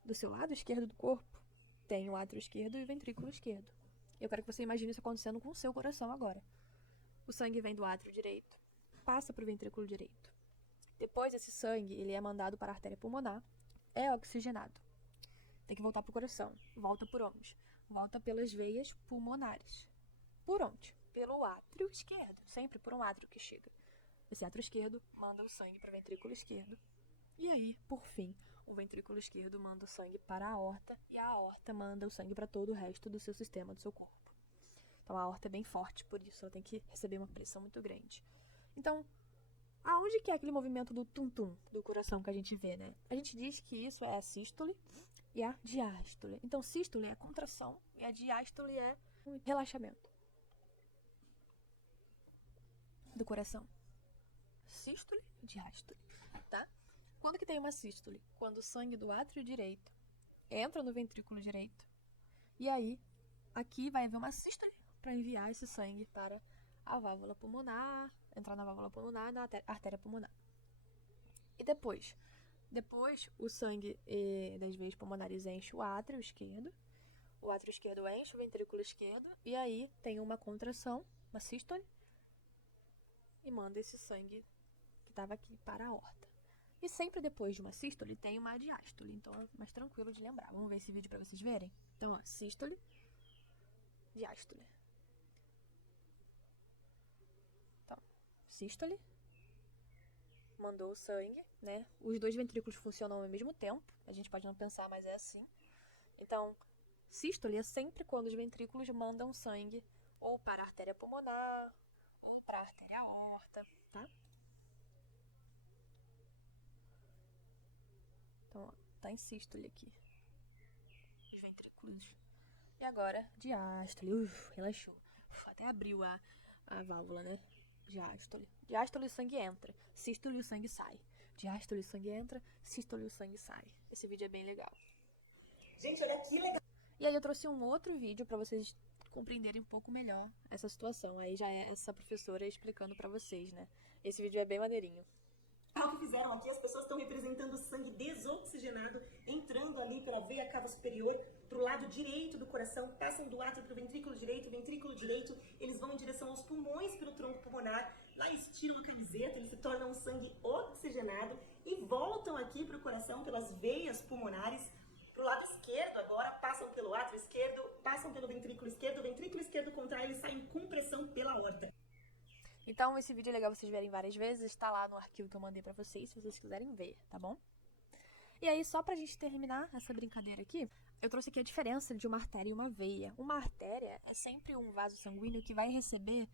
Do seu lado esquerdo do corpo, tem o átrio esquerdo e o ventrículo esquerdo. Eu quero que você imagine isso acontecendo com o seu coração agora. O sangue vem do átrio direito, passa para o ventrículo direito. Depois, esse sangue ele é mandado para a artéria pulmonar, é oxigenado. Tem que voltar para o coração. Volta por onde? Volta pelas veias pulmonares. Por onde? Pelo átrio esquerdo. Sempre por um átrio que chega. Esse átrio esquerdo manda o sangue para o ventrículo esquerdo. E aí, por fim, o ventrículo esquerdo manda o sangue para a aorta e a aorta manda o sangue para todo o resto do seu sistema, do seu corpo. Então a aorta é bem forte, por isso ela tem que receber uma pressão muito grande. Então, aonde que é aquele movimento do tum-tum do coração que a gente vê, né? A gente diz que isso é a sístole e a diástole. Então, sístole é a contração e a diástole é o relaxamento do coração. Sístole e diástole, tá? Quando que tem uma sístole? Quando o sangue do átrio direito entra no ventrículo direito. E aí, aqui vai haver uma sístole para enviar esse sangue para a válvula pulmonar, entrar na válvula pulmonar, na artéria pulmonar. E depois o sangue das veias pulmonares enche o átrio esquerdo enche o ventrículo esquerdo, e aí tem uma contração, uma sístole, e manda esse sangue que estava aqui para a aorta. E sempre depois de uma sístole tem uma diástole, então é mais tranquilo de lembrar. Vamos ver esse vídeo para vocês verem? Então, ó, sístole, diástole. Então, sístole, mandou o sangue, né? Os dois ventrículos funcionam ao mesmo tempo, a gente pode não pensar, mas é assim. Então, sístole é sempre quando os ventrículos mandam sangue ou para a artéria pulmonar ou para a artéria aorta, tá? Então, ó, tá em sístole aqui. Os ventrículos. E agora, diástole. Relaxou. Até abriu a válvula, né? Diástole. Diástole, o sangue entra. Sístole, o sangue sai. Diástole, o sangue entra. Sístole, o sangue sai. Esse vídeo é bem legal. Gente, olha que legal. E aí eu trouxe um outro vídeo pra vocês compreenderem um pouco melhor essa situação. Aí já é essa professora explicando pra vocês, né? Esse vídeo é bem maneirinho. O que fizeram aqui, as pessoas estão representando o sangue desoxigenado, entrando ali pela veia cava superior, pro lado direito do coração, passam do átrio pro ventrículo direito, eles vão em direção aos pulmões pelo tronco pulmonar, lá estiram a camiseta, eles se tornam um sangue oxigenado e voltam aqui pro coração pelas veias pulmonares, pro lado esquerdo agora, passam pelo átrio esquerdo, passam pelo ventrículo esquerdo contrai, eles saem com pressão pela aorta. Então, esse vídeo é legal vocês verem várias vezes, tá lá no arquivo que eu mandei pra vocês, se vocês quiserem ver, tá bom? E aí, só pra gente terminar essa brincadeira aqui, eu trouxe aqui a diferença de uma artéria e uma veia. Uma artéria é sempre um vaso sanguíneo que vai receber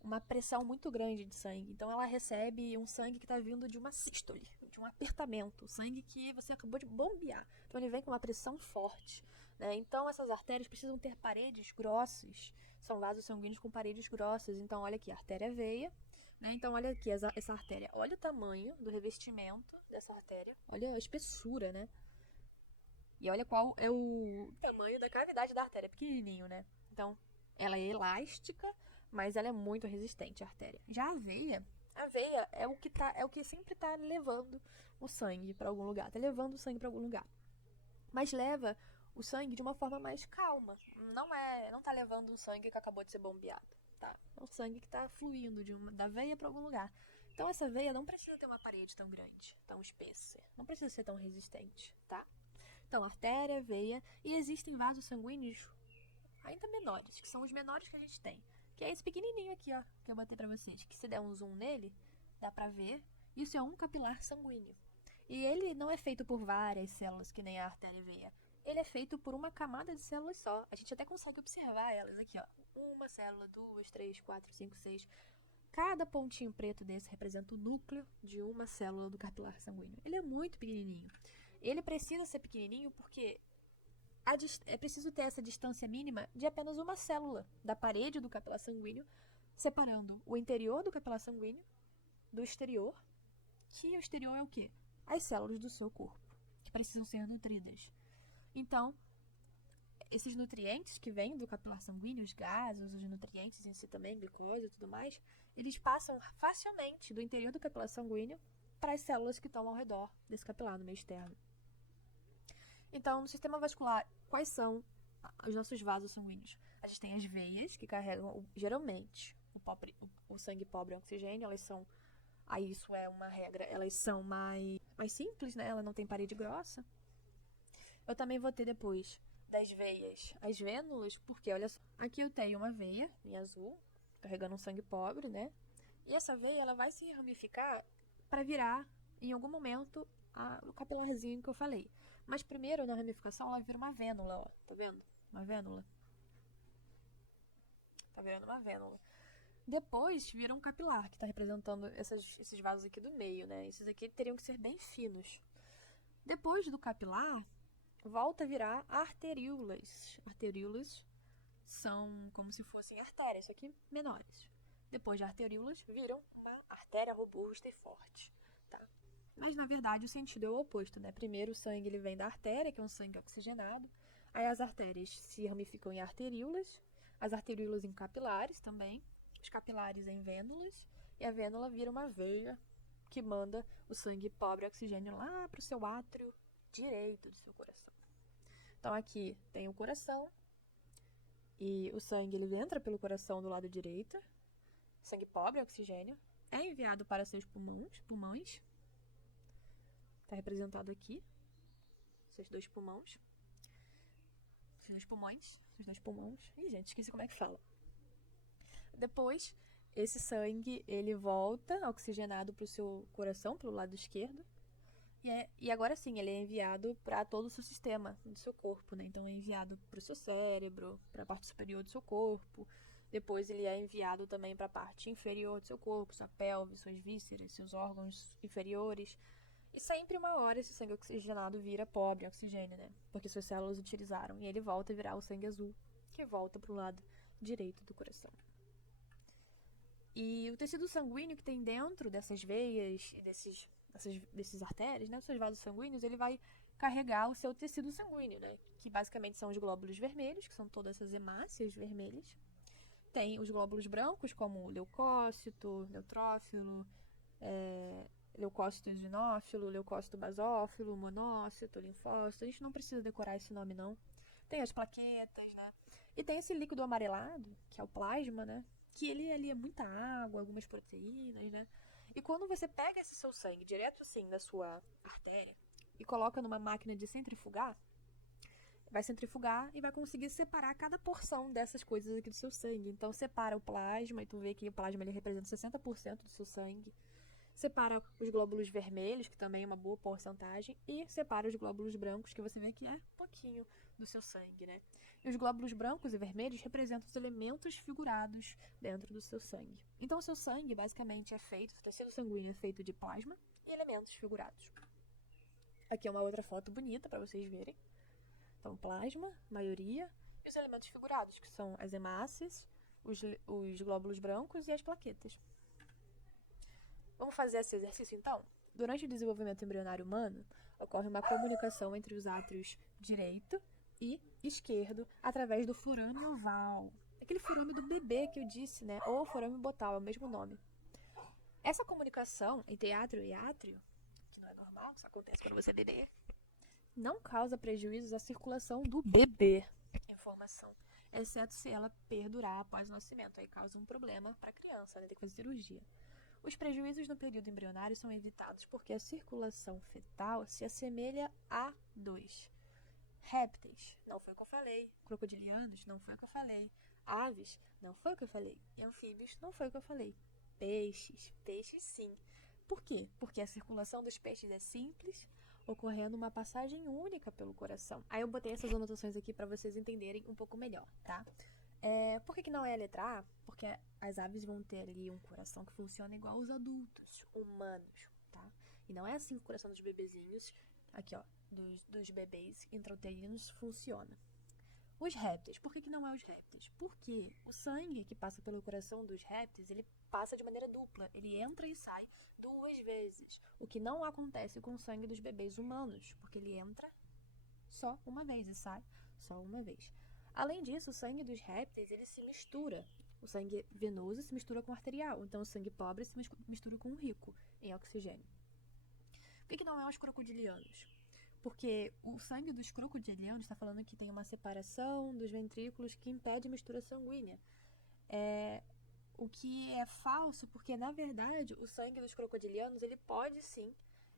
uma pressão muito grande de sangue. Então, ela recebe um sangue que tá vindo de uma sístole, de um apertamento, sangue que você acabou de bombear. Então, ele vem com uma pressão forte, né? Então, essas artérias precisam ter paredes grossas. São vasos sanguíneos com paredes grossas. Então, olha aqui, artéria veia, né? Então, olha aqui essa artéria. Olha o tamanho do revestimento dessa artéria. Olha a espessura, né? E olha qual é o tamanho da cavidade da artéria. Pequenininho, né? Então, ela é elástica, mas ela é muito resistente, a artéria. Já a veia é o que sempre tá levando o sangue para algum lugar. Tá levando o sangue para algum lugar. Mas leva o sangue de uma forma mais calma. Não tá levando um sangue que acabou de ser bombeado, tá? É um sangue que tá fluindo da veia para algum lugar. Então essa veia não precisa ter uma parede tão grande, tão espessa. Não precisa ser tão resistente, tá? Então, artéria, veia, e existem vasos sanguíneos ainda menores, que são os menores que a gente tem. Que é esse pequenininho aqui, ó, que eu botei pra vocês. Que se der um zoom nele, dá pra ver. Isso é um capilar sanguíneo. E ele não é feito por várias células, que nem a artéria e veia. Ele é feito por uma camada de células só. A gente até consegue observar elas aqui, ó. Uma célula, 2, 3, 4, 5, 6. Cada pontinho preto desse representa o núcleo de uma célula do capilar sanguíneo. Ele é muito pequenininho. Ele precisa ser pequenininho porque é preciso ter essa distância mínima de apenas uma célula da parede do capilar sanguíneo, separando o interior do capilar sanguíneo do exterior, que o exterior é o quê? As células do seu corpo, que precisam ser nutridas. Então, esses nutrientes que vêm do capilar sanguíneo, os gases, os nutrientes em si também, glicose e tudo mais, eles passam facilmente do interior do capilar sanguíneo para as células que estão ao redor desse capilar, no meio externo. Então, no sistema vascular, quais são os nossos vasos sanguíneos? A gente tem as veias, que carregam, geralmente, o sangue pobre em oxigênio. Elas são, aí isso é uma regra, elas são mais simples, né? Ela não tem parede grossa. Eu também vou ter depois das veias as vênulas, porque, olha só, aqui eu tenho uma veia em azul, carregando um sangue pobre, né? E essa veia, ela vai se ramificar para virar, em algum momento, o capilarzinho que eu falei. Mas primeiro, na ramificação, ela vira uma vênula, ó. Tá vendo? Uma vênula. Tá virando uma vênula. Depois, vira um capilar, que tá representando esses vasos aqui do meio, né? Esses aqui teriam que ser bem finos. Depois do capilar, volta a virar arteríolas. Arteríolas são como se fossem artérias, só que menores. Depois de arteríolas, viram uma artéria robusta e forte. Mas, na verdade, o sentido é o oposto, né? Primeiro, o sangue ele vem da artéria, que é um sangue oxigenado. Aí as artérias se ramificam em arteríolas. as arteríolas em capilares também, os capilares em vênulas, e a vênula vira uma veia que manda o sangue pobre oxigênio lá para o seu átrio direito do seu coração. Então aqui tem o coração, e o sangue ele entra pelo coração do lado direito, sangue pobre oxigênio, é enviado para seus pulmões, está representado aqui, seus dois pulmões. Os dois pulmões. Ih, gente, esqueci como é que fala. Depois, esse sangue, ele volta oxigenado para o seu coração, pelo lado esquerdo. E agora sim, ele é enviado para todo o seu sistema do seu corpo, né? Então, é enviado para o seu cérebro, para a parte superior do seu corpo. Depois, ele é enviado também para a parte inferior do seu corpo, sua pelve, suas vísceras, seus órgãos inferiores. E sempre uma hora esse sangue oxigenado vira pobre oxigênio, né? Porque suas células utilizaram. E ele volta a virar o sangue azul, que volta para o lado direito do coração. E o tecido sanguíneo que tem dentro dessas veias e desses artérias, né? Os seus vasos sanguíneos, ele vai carregar o seu tecido sanguíneo, né? Que basicamente são os glóbulos vermelhos, que são todas essas hemácias vermelhas. Tem os glóbulos brancos, como o leucócito, neutrófilo, leucócito eosinófilo, leucócito basófilo, monócito, linfócito. A gente não precisa decorar esse nome, não. Tem as plaquetas, né? E tem esse líquido amarelado, que é o plasma, né? Que ele ali é muita água, algumas proteínas, né? E quando você pega esse seu sangue direto, assim, da sua artéria e coloca numa máquina de centrifugar, vai centrifugar e vai conseguir separar cada porção dessas coisas aqui do seu sangue. Então, separa o plasma, e tu vê que o plasma ele representa 60% do seu sangue. Separa os glóbulos vermelhos, que também é uma boa porcentagem, e separa os glóbulos brancos, que você vê que é pouquinho do seu sangue, né? E os glóbulos brancos e vermelhos representam os elementos figurados dentro do seu sangue. Então, o seu sangue, basicamente, o tecido sanguíneo é feito de plasma e elementos figurados. Aqui é uma outra foto bonita para vocês verem. Então, plasma, maioria, e os elementos figurados, que são as hemácias, os glóbulos brancos e as plaquetas. Vamos fazer esse exercício, então? Durante o desenvolvimento embrionário humano, ocorre uma comunicação entre os átrios direito e esquerdo através do forame oval. Aquele forame do bebê que eu disse, né? Ou forame botal, é o mesmo nome. Essa comunicação entre átrio e átrio, que não é normal, isso acontece quando você é bebê, não causa prejuízos à circulação do bebê em formação, exceto se ela perdurar após o nascimento. Aí causa um problema para a criança, né? Tem que fazer cirurgia. Os prejuízos no período embrionário são evitados porque a circulação fetal se assemelha a dois. Répteis, não foi o que eu falei. Crocodilianos, não foi o que eu falei. Aves, não foi o que eu falei. E anfíbios, não foi o que eu falei. Peixes sim. Por quê? Porque a circulação dos peixes é simples, ocorrendo uma passagem única pelo coração. Aí eu botei essas anotações aqui para vocês entenderem um pouco melhor, tá? Por que não é a letra A? Porque as aves vão ter ali um coração que funciona igual aos adultos, humanos, tá? E não é assim que o coração dos bebezinhos, aqui ó, dos bebês intrauterinos funciona. Os répteis, por que não é os répteis? Porque o sangue que passa pelo coração dos répteis, ele passa de maneira dupla, ele entra e sai 2 vezes, o que não acontece com o sangue dos bebês humanos, porque ele entra só uma vez e sai só uma vez. Além disso, o sangue dos répteis, ele se mistura. O sangue venoso se mistura com o arterial, então o sangue pobre se mistura com o rico em oxigênio. Por que não é os crocodilianos? Porque o sangue dos crocodilianos está falando que tem uma separação dos ventrículos que impede a mistura sanguínea. O que é falso, porque na verdade o sangue dos crocodilianos ele pode sim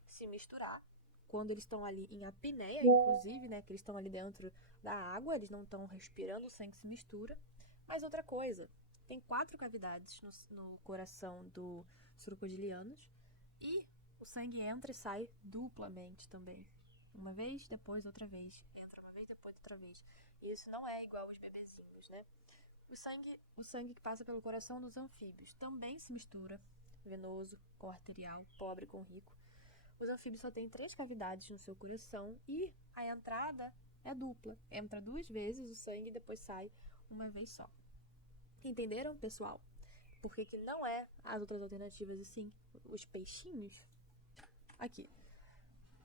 se misturar quando eles estão ali em apneia, inclusive, né, que eles estão ali dentro da água, eles não estão respirando, o sangue se mistura. Mas outra coisa, tem 4 cavidades no coração dos crocodilianos e o sangue entra e sai duplamente também. Uma vez, depois outra vez. Entra uma vez, depois outra vez. E isso não é igual aos bebezinhos, né? O sangue que passa pelo coração dos anfíbios também se mistura, venoso com arterial, pobre com rico. Os anfíbios só têm 3 cavidades no seu coração e a entrada é dupla. Entra 2 vezes o sangue e depois sai uma vez só. Entenderam, pessoal? Por que não é as outras alternativas assim? Os peixinhos? Aqui.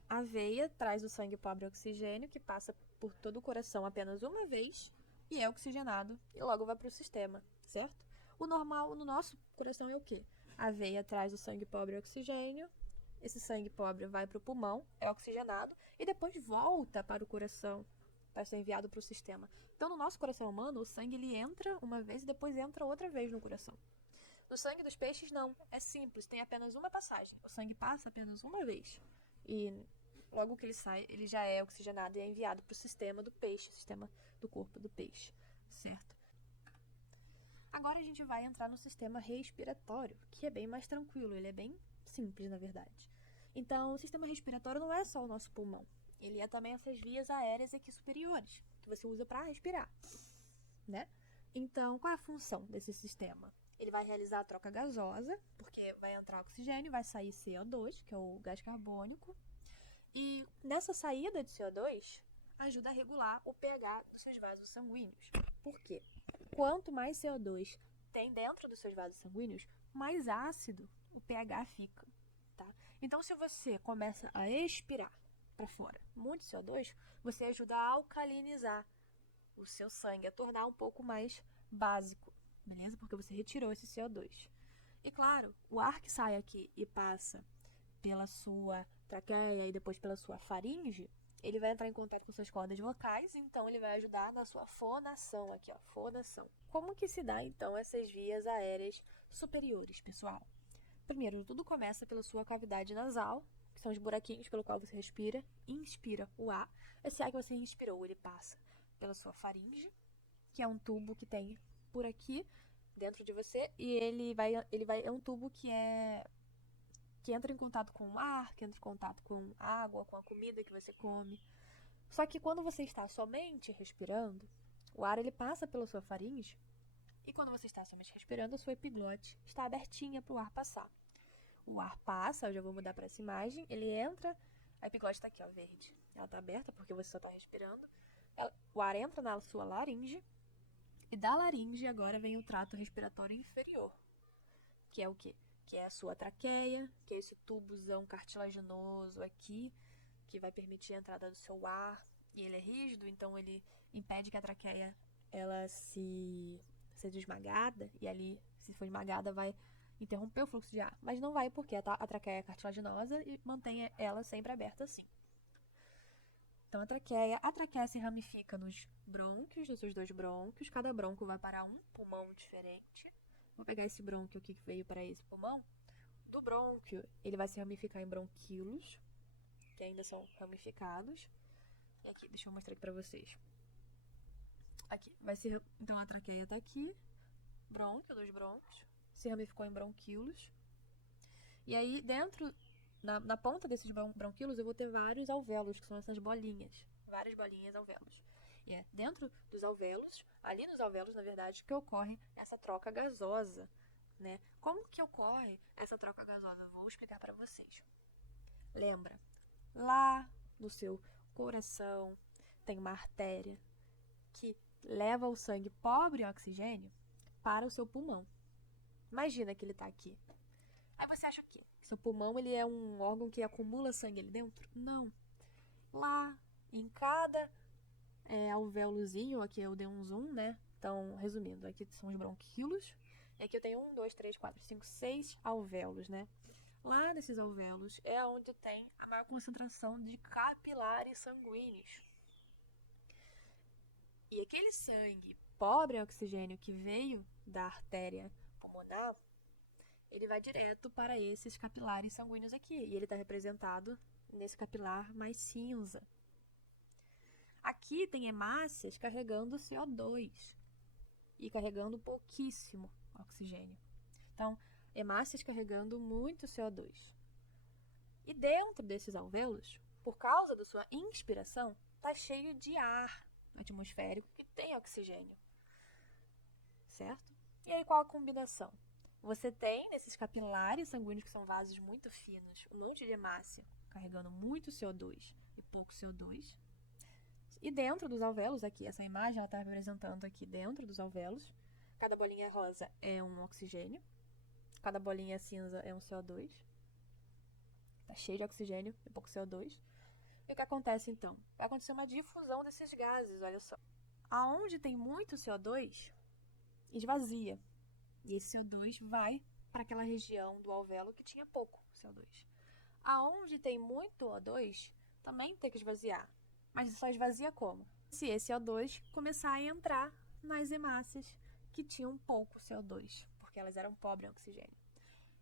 A veia traz o sangue pobre oxigênio que passa por todo o coração apenas uma vez e é oxigenado e logo vai para o sistema, certo? O normal no nosso coração é o quê? A veia traz o sangue pobre e oxigênio, esse sangue pobre vai para o pulmão, é oxigenado e depois volta para o coração para ser enviado para o sistema. Então, no nosso coração humano, o sangue ele entra uma vez e depois entra outra vez no coração. No sangue dos peixes, não. É simples, tem apenas uma passagem. O sangue passa apenas uma vez. E logo que ele sai, ele já é oxigenado e é enviado para o sistema do peixe, sistema do corpo do peixe, certo? Agora a gente vai entrar no sistema respiratório, que é bem mais tranquilo, ele é bem simples, na verdade. Então, o sistema respiratório não é só o nosso pulmão, ele é também essas vias aéreas aqui superiores, que você usa para respirar, né? Então, qual é a função desse sistema? Ele vai realizar a troca gasosa, porque vai entrar oxigênio, vai sair CO2, que é o gás carbônico, e nessa saída de CO2, ajuda a regular o pH dos seus vasos sanguíneos. Por quê? Quanto mais CO2 tem dentro dos seus vasos sanguíneos, mais ácido o pH fica, tá? Então, se você começa a expirar para fora muito CO2, você ajuda a alcalinizar o seu sangue, a tornar um pouco mais básico, beleza? Porque você retirou esse CO2. E claro, o ar que sai aqui e passa pela sua traqueia e depois pela sua faringe, ele vai entrar em contato com suas cordas vocais, então ele vai ajudar na sua fonação aqui, ó, fonação. Como que se dá, então, essas vias aéreas superiores, pessoal? Primeiro, tudo começa pela sua cavidade nasal, que são os buraquinhos pelo qual você respira, inspira o ar. Esse ar que você inspirou, ele passa pela sua faringe, que é um tubo que tem por aqui, dentro de você, e é um tubo que entra em contato com o ar, que entra em contato com a água, com a comida que você come. Só que quando você está somente respirando, o ar ele passa pela sua faringe, e quando você está somente respirando, a sua epiglote está abertinha para o ar passar. O ar passa, eu já vou mudar para essa imagem, ele entra, a epiglote está aqui, ó, verde. Ela está aberta porque você só está respirando. O ar entra na sua laringe, e da laringe agora vem o trato respiratório inferior, que é o quê? Que é a sua traqueia, que é esse tubozão cartilaginoso aqui, que vai permitir a entrada do seu ar, e ele é rígido, então ele impede que a traqueia ela seja esmagada, e ali, se for esmagada, vai interromper o fluxo de ar. Mas não vai porque a traqueia é cartilaginosa e mantém ela sempre aberta assim. Então, a traqueia se ramifica nos brônquios, nos seus 2 brônquios, cada brônquio vai para um pulmão diferente. Vou pegar esse brônquio aqui que veio para esse pulmão. Do brônquio, ele vai se ramificar em bronquíolos, que ainda são ramificados. E aqui, deixa eu mostrar aqui para vocês. Aqui, vai ser, então a traqueia tá aqui, brônquio, 2 brônquios, se ramificou em bronquíolos. E aí, dentro, na ponta desses bronquíolos, eu vou ter vários alvéolos, que são essas bolinhas, várias bolinhas alvéolos. E é dentro dos alvéolos, ali nos alvéolos, na verdade, que ocorre essa troca gasosa, né? Como que ocorre essa troca gasosa? Vou explicar para vocês. Lembra, lá no seu coração tem uma artéria que leva o sangue pobre em oxigênio para o seu pulmão. Imagina que ele está aqui. Aí você acha o quê? Seu pulmão ele é um órgão que acumula sangue ali dentro? Não. Lá, em cada alvéolozinho, aqui eu dei um zoom, né? Então, resumindo, aqui são os bronquíolos. E aqui eu tenho 1, 2, 3, 4, 5, 6 alvéolos, né? Lá nesses alvéolos é onde tem a maior concentração de capilares sanguíneos. E aquele sangue pobre em oxigênio que veio da artéria pulmonar, ele vai direto para esses capilares sanguíneos aqui. E ele está representado nesse capilar mais cinza. Aqui tem hemácias carregando CO2 e carregando pouquíssimo oxigênio. Então, hemácias carregando muito CO2. E dentro desses alvéolos, por causa da sua inspiração, está cheio de ar atmosférico que tem oxigênio. Certo? E aí qual a combinação? Você tem nesses capilares sanguíneos, que são vasos muito finos, um monte de hemácia carregando muito CO2 e pouco CO2. E dentro dos alvéolos, aqui, essa imagem está representando aqui dentro dos alvéolos, cada bolinha rosa é um oxigênio, cada bolinha cinza é um CO2. Está cheio de oxigênio e pouco CO2. E o que acontece então? Vai acontecer uma difusão desses gases, olha só. aonde tem muito CO2, esvazia. E esse CO2 vai para aquela região do alvéolo que tinha pouco CO2. Aonde tem muito O2, também tem que esvaziar. Mas só esvazia como? Se esse CO2 começar a entrar nas hemácias que tinham pouco CO2, porque elas eram pobres em oxigênio.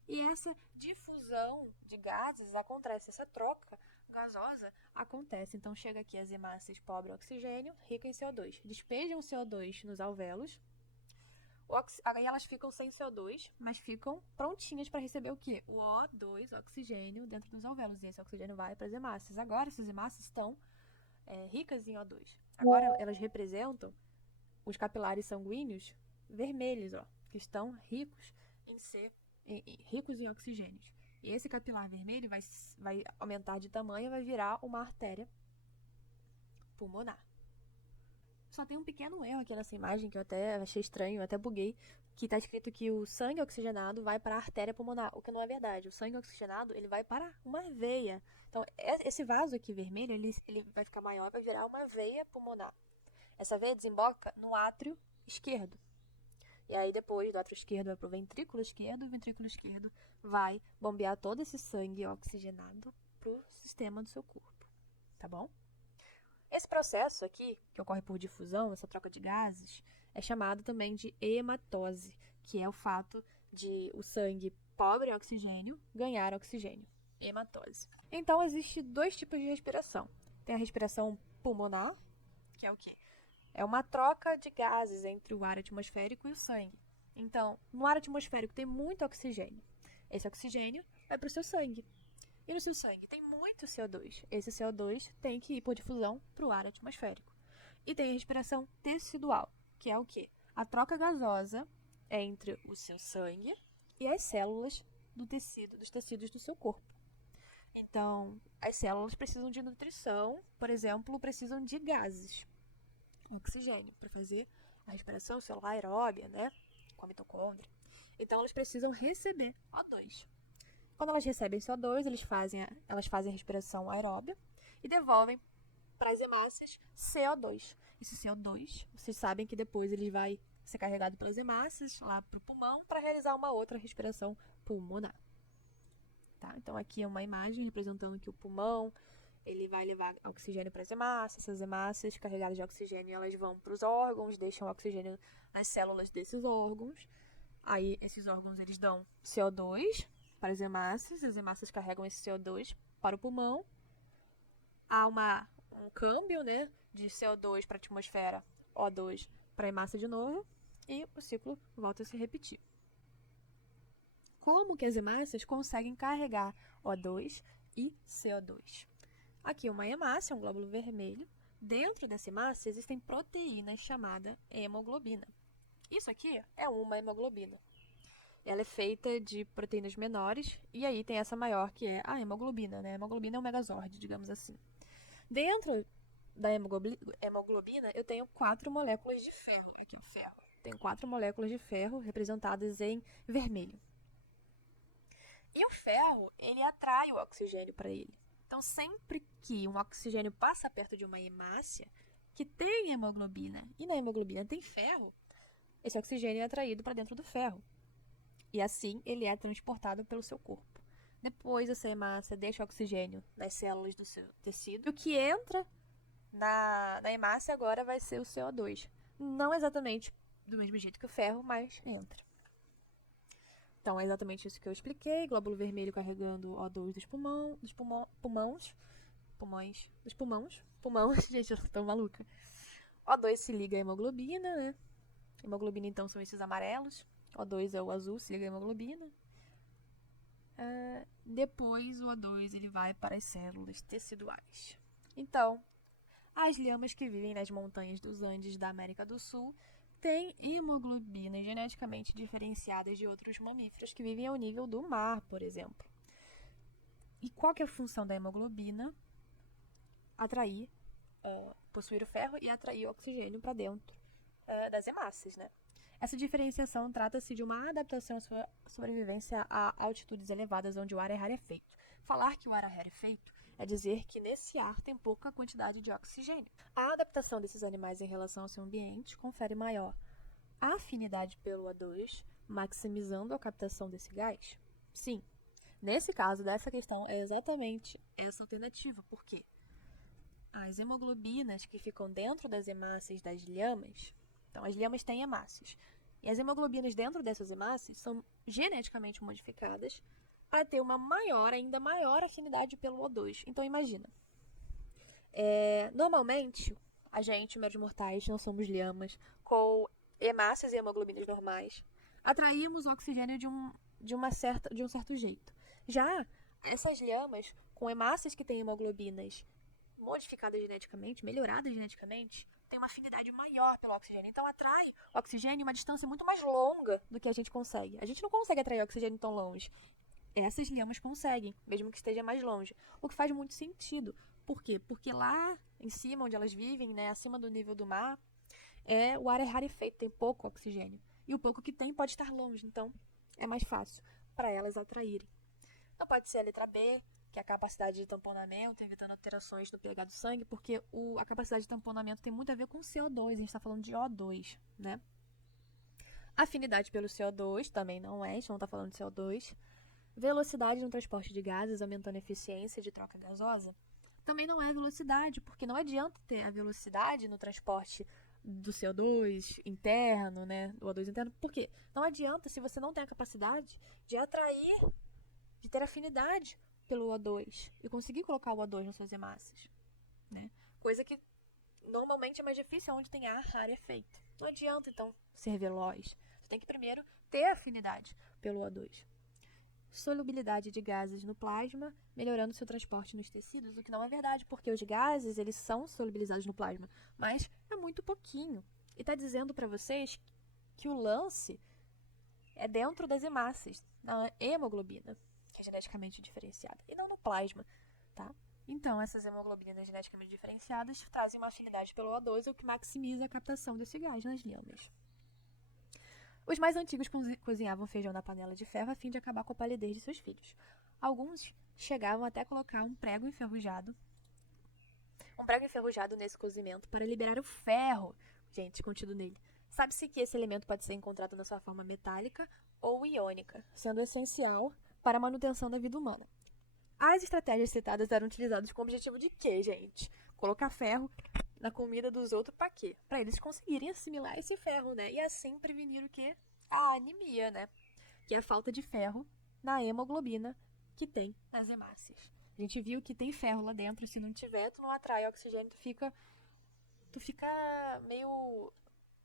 E essa difusão de gases acontece, essa troca gasosa acontece. Então, chega aqui as hemácias pobres em oxigênio, ricas em CO2. Despejam o CO2 nos alvéolos. Aí elas ficam sem CO2, mas ficam prontinhas para receber o quê? O O2, oxigênio, dentro dos alvéolos. E esse oxigênio vai para as hemácias. Agora, essas hemácias estão ricas em O2. Agora, elas representam os capilares sanguíneos vermelhos, que estão ricos em oxigênios. E esse capilar vermelho vai aumentar de tamanho e vai virar uma artéria pulmonar. Só tem um pequeno erro aqui nessa imagem que eu até achei estranho, eu até buguei, que está escrito que o sangue oxigenado vai para a artéria pulmonar, o que não é verdade. O sangue oxigenado ele vai para uma veia. Então, esse vaso aqui vermelho, ele vai ficar maior, vai virar uma veia pulmonar. Essa veia desemboca no átrio esquerdo. E aí, depois do átrio esquerdo vai para o ventrículo esquerdo vai bombear todo esse sangue oxigenado para o sistema do seu corpo. Tá bom? Esse processo aqui, que ocorre por difusão, essa troca de gases, é chamado também de hematose, que é o fato de o sangue pobre em oxigênio ganhar oxigênio. Hematose. Então, existem dois tipos de respiração. Tem a respiração pulmonar, que é o quê? É uma troca de gases entre o ar atmosférico e o sangue. Então, no ar atmosférico tem muito oxigênio. Esse oxigênio vai para o seu sangue. E no seu sangue tem muito CO2. Esse CO2 tem que ir por difusão para o ar atmosférico. E tem a respiração tecidual, que é o quê? A troca gasosa entre o seu sangue e as células dos tecidos do seu corpo. Então, as células precisam de nutrição, por exemplo, precisam de gases, oxigênio, para fazer a respiração celular aeróbia, né? Com a mitocôndria. Então, elas precisam receber O2. Quando elas recebem CO2, elas fazem a respiração aeróbia e devolvem para as hemácias CO2. Esse CO2, vocês sabem que depois ele vai ser carregado pelas hemácias lá para o pulmão para realizar uma outra respiração pulmonar. Tá? Então, aqui é uma imagem representando que o pulmão ele vai levar oxigênio para as hemácias. Essas hemácias carregadas de oxigênio elas vão para os órgãos, deixam oxigênio nas células desses órgãos. Aí, esses órgãos eles dão CO2 para as hemácias carregam esse CO2 para o pulmão. Há um câmbio, né, de CO2 para a atmosfera, O2 para a hemácia de novo, e o ciclo volta a se repetir. Como que as hemácias conseguem carregar O2 e CO2? Aqui uma hemácia, um glóbulo vermelho. Dentro dessa hemácia existem proteínas chamadas hemoglobina. Isso aqui é uma hemoglobina. Ela é feita de proteínas menores, e aí tem essa maior, que é a hemoglobina, né? A hemoglobina é um megazord, digamos assim. Dentro da hemoglobina, eu tenho 4 moléculas de ferro. Aqui, ó, ferro. Tenho 4 moléculas de ferro representadas em vermelho. E o ferro, ele atrai o oxigênio para ele. Então, sempre que um oxigênio passa perto de uma hemácia que tem hemoglobina, e na hemoglobina tem ferro, esse oxigênio é atraído para dentro do ferro. E assim, ele é transportado pelo seu corpo. Depois, essa hemácia deixa oxigênio nas células do seu tecido. E o que entra na hemácia agora vai ser o CO2. Não exatamente do mesmo jeito que o ferro, mas entra. Então, é exatamente isso que eu expliquei. Glóbulo vermelho carregando O2 pulmões, gente, eu tô tão maluca. O2 se liga à hemoglobina, né? Hemoglobina, então, são esses amarelos. O2 é o azul, se liga à hemoglobina. Depois, o O2 ele vai para as células teciduais. Então, as lhamas que vivem nas montanhas dos Andes da América do Sul têm hemoglobinas geneticamente diferenciadas de outros mamíferos que vivem ao nível do mar, por exemplo. E qual que é a função da hemoglobina? Possuir o ferro e atrair o oxigênio para dentro das hemácias, né? Essa diferenciação trata-se de uma adaptação à sua sobrevivência a altitudes elevadas onde o ar é rarefeito. Falar que o ar é rarefeito É dizer que nesse ar tem pouca quantidade de oxigênio. A adaptação desses animais em relação ao seu ambiente confere maior afinidade pelo O2, maximizando a captação desse gás? Sim. Nesse caso, dessa questão, é exatamente essa alternativa. Por quê? As hemoglobinas que ficam dentro das hemácias das lhamas, então as lhamas têm hemácias, e as hemoglobinas dentro dessas hemácias são geneticamente modificadas para ter uma ainda maior afinidade pelo O2. Então imagina, normalmente a gente, méros mortais, não somos lhamas, com hemácias e hemoglobinas normais, atraímos o oxigênio de um certo jeito. Já essas lhamas, com hemácias que têm hemoglobinas modificadas geneticamente, melhoradas geneticamente, tem uma afinidade maior pelo oxigênio. Então atrai oxigênio uma distância muito mais longa do que a gente consegue. A gente não consegue atrair oxigênio tão longe. Essas lhamas conseguem, mesmo que esteja mais longe. O que faz muito sentido. Por quê? Porque lá em cima, onde elas vivem, né, acima do nível do mar, o ar é rarefeito, tem pouco oxigênio. E o pouco que tem pode estar longe, então é mais fácil para elas atraírem. Então pode ser a letra B, que é a capacidade de tamponamento, evitando alterações no pH do sangue, porque a capacidade de tamponamento tem muito a ver com CO2, a gente está falando de O2, né? Afinidade pelo CO2 também não é, a gente não está falando de CO2. Velocidade no transporte de gases, aumentando a eficiência de troca gasosa, também não é velocidade, porque não adianta ter a velocidade no transporte do CO2 interno, né, do O2 interno, por quê? Não adianta se você não tem a capacidade de atrair, de ter afinidade pelo O2 e conseguir colocar o O2 nas suas hemácias, né? Coisa que normalmente é mais difícil onde tem ar rarefeito. Não adianta, então, ser veloz. Você tem que primeiro ter afinidade pelo O2. Solubilidade de gases no plasma, melhorando seu transporte nos tecidos, o que não é verdade, porque os gases, eles são solubilizados no plasma, mas é muito pouquinho. E está dizendo para vocês que o lance é dentro das hemácias, na hemoglobina, que é geneticamente diferenciada, e não no plasma, tá? Então, essas hemoglobinas geneticamente diferenciadas trazem uma afinidade pelo O2, o que maximiza a captação desse gás nas lhamas. Os mais antigos cozinhavam feijão na panela de ferro a fim de acabar com a palidez de seus filhos. Alguns chegavam até a colocar um prego enferrujado nesse cozimento para liberar o ferro, gente, contido nele. Sabe-se que esse elemento pode ser encontrado na sua forma metálica ou iônica, sendo essencial para a manutenção da vida humana. As estratégias citadas eram utilizadas com o objetivo de quê, gente? Colocar ferro na comida dos outros para quê? Para eles conseguirem assimilar esse ferro, né? E assim prevenir o quê? A anemia, né? Que é a falta de ferro na hemoglobina que tem nas hemácias. A gente viu que tem ferro lá dentro, se não tiver, tu não atrai oxigênio, tu fica meio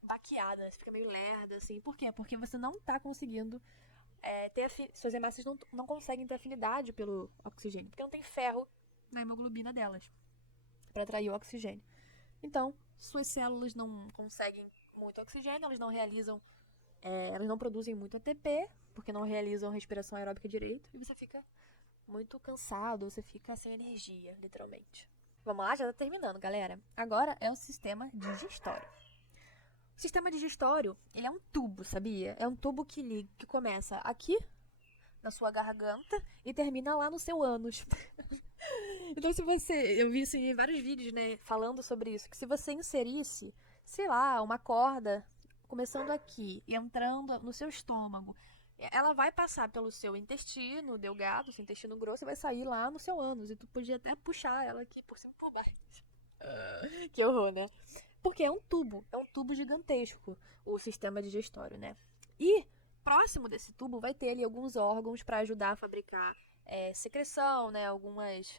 baqueada, você fica meio lerda, assim. Por quê? Porque você não tá conseguindo suas hemácias não conseguem ter afinidade pelo oxigênio, porque não tem ferro na hemoglobina delas para atrair o oxigênio. Então, suas células não conseguem muito oxigênio, elas não produzem muito ATP, porque não realizam respiração aeróbica direito, e você fica muito cansado, você fica sem energia, literalmente. Vamos lá, já tá terminando, galera. Agora é o sistema digestório. O sistema digestório, ele é um tubo, sabia? É um tubo que começa aqui, na sua garganta, e termina lá no seu ânus. Então, eu vi isso em vários vídeos, né, falando sobre isso, que se você inserisse, sei lá, uma corda começando aqui e entrando no seu estômago, ela vai passar pelo seu intestino delgado, seu intestino grosso, e vai sair lá no seu ânus. E tu podia até puxar ela aqui por cima e por baixo. Que horror, né? Porque é um tubo gigantesco, o sistema digestório, né? E próximo desse tubo vai ter ali alguns órgãos para ajudar a fabricar secreção, né? Algumas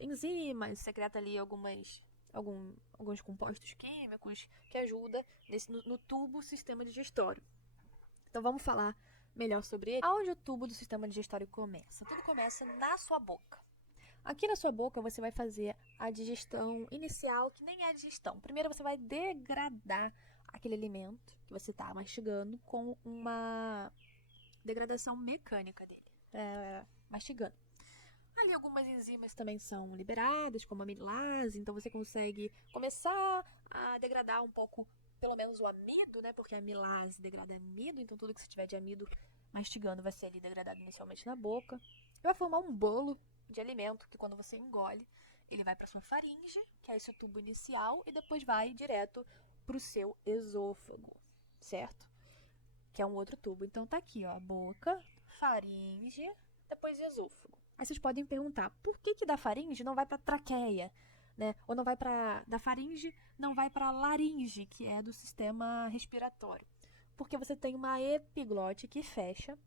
enzimas, secreta ali alguns compostos químicos que ajudam no tubo sistema digestório. Então vamos falar melhor sobre ele. Aonde o tubo do sistema digestório começa? Tudo começa na sua boca. Aqui na sua boca você vai fazer a digestão inicial, que nem é a digestão. Primeiro você vai degradar aquele alimento que você está mastigando com uma degradação mecânica dele, mastigando. Ali algumas enzimas também são liberadas, como a amilase, então você consegue começar a degradar um pouco, pelo menos o amido, né? Porque a amilase degrada amido, então tudo que você tiver de amido mastigando vai ser ali degradado inicialmente na boca. vai formar um bolo de alimento que quando você engole, ele vai para sua faringe, que é esse tubo inicial, e depois vai direto para o seu esôfago, certo? Que é um outro tubo. Então tá aqui, ó, boca, faringe, depois esôfago. Aí vocês podem perguntar, por que da faringe não vai para traqueia, né? Ou não vai para da faringe, não vai para laringe, que é do sistema respiratório? Porque você tem uma epiglote que fecha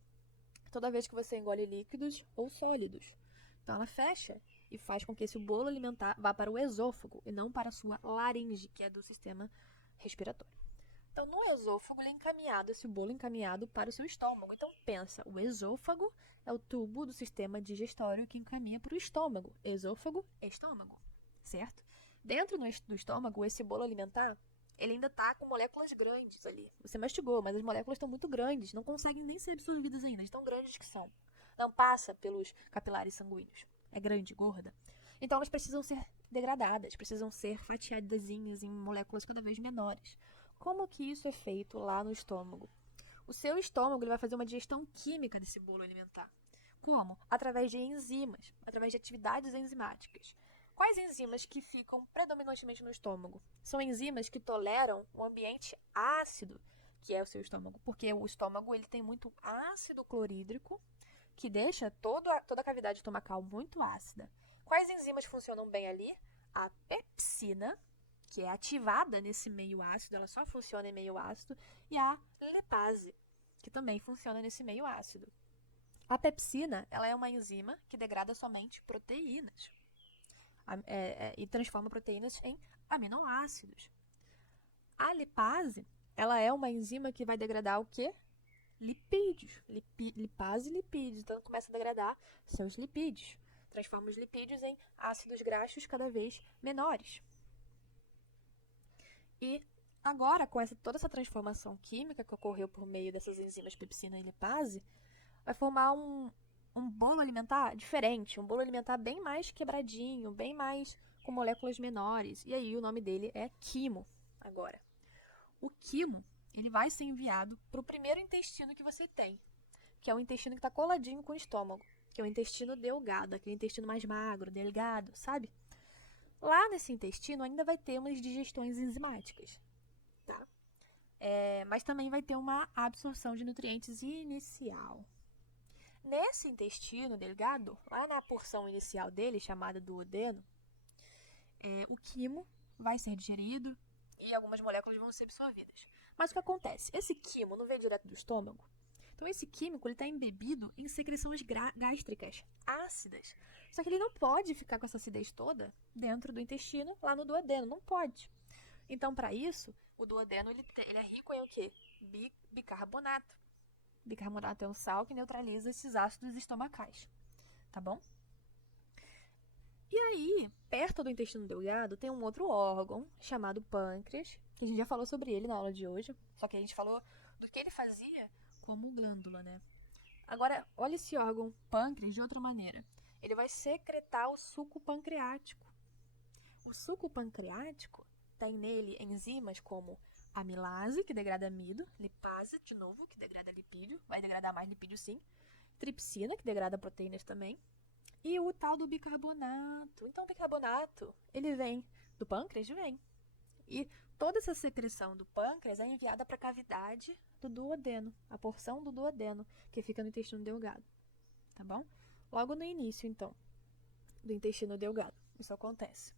toda vez que você engole líquidos ou sólidos. Então ela fecha e faz com que esse bolo alimentar vá para o esôfago e não para a sua laringe, que é do sistema respiratório. Então, no esôfago, ele é encaminhado, esse bolo é encaminhado para o seu estômago. Então, pensa, o esôfago é o tubo do sistema digestório que encaminha para o estômago. Esôfago, estômago, certo? Dentro do estômago, esse bolo alimentar, ele ainda está com moléculas grandes ali. Você mastigou, mas as moléculas estão muito grandes, não conseguem nem ser absorvidas ainda, de tão grandes que são. Não passa pelos capilares sanguíneos. É grande, gorda. Então, elas precisam ser degradadas, precisam ser fatiadazinhas em moléculas cada vez menores. Como que isso é feito lá no estômago? O seu estômago ele vai fazer uma digestão química desse bolo alimentar. Como? Através de enzimas, através de atividades enzimáticas. Quais enzimas que ficam predominantemente no estômago? São enzimas que toleram o ambiente ácido, que é o seu estômago. Porque o estômago ele tem muito ácido clorídrico, que deixa toda a cavidade estomacal muito ácida. Quais enzimas funcionam bem ali? A pepsina, que é ativada nesse meio ácido, ela só funciona em meio ácido, e a lipase, que também funciona nesse meio ácido. A pepsina, ela é uma enzima que degrada somente proteínas e transforma proteínas em aminoácidos. A lipase, ela é uma enzima que vai degradar o quê? Lipídios. Lipase e lipídios. Então, começa a degradar seus lipídios. Transforma os lipídios em ácidos graxos cada vez menores. E agora, com toda essa transformação química que ocorreu por meio dessas enzimas pepsina e lipase, vai formar um bolo alimentar diferente, um bolo alimentar bem mais quebradinho, bem mais com moléculas menores. E aí o nome dele é quimo. Agora, o quimo, ele vai ser enviado para o primeiro intestino que você tem, que é o intestino que está coladinho com o estômago, que é o intestino delgado, aquele intestino mais magro, delgado, sabe? Lá nesse intestino ainda vai ter umas digestões enzimáticas, tá? Mas também vai ter uma absorção de nutrientes inicial. Nesse intestino delgado, lá na porção inicial dele, chamada duodeno, o quimo vai ser digerido e algumas moléculas vão ser absorvidas. Mas o que acontece? Esse quimo não vem direto do estômago. Então, esse químico está embebido em secreções gástricas ácidas. Só que ele não pode ficar com essa acidez toda dentro do intestino, lá no duodeno. Não pode. Então, para isso, o duodeno ele é rico em o quê? Bicarbonato. Bicarbonato é um sal que neutraliza esses ácidos estomacais. Tá bom? E aí, perto do intestino delgado, tem um outro órgão chamado pâncreas, que a gente já falou sobre ele na aula de hoje, só que a gente falou do que ele fazia como glândula, né? Agora, olha esse órgão pâncreas de outra maneira. Ele vai secretar o suco pancreático. O suco pancreático tem nele enzimas como amilase, que degrada amido, lipase, de novo, que degrada lipídio, vai degradar mais lipídio sim, tripsina, que degrada proteínas também, e o tal do bicarbonato. Então, o bicarbonato, ele vem do pâncreas? Vem. E toda essa secreção do pâncreas é enviada para a cavidade do duodeno, a porção do duodeno, que fica no intestino delgado. Tá bom? Logo no início, então, do intestino delgado, isso acontece.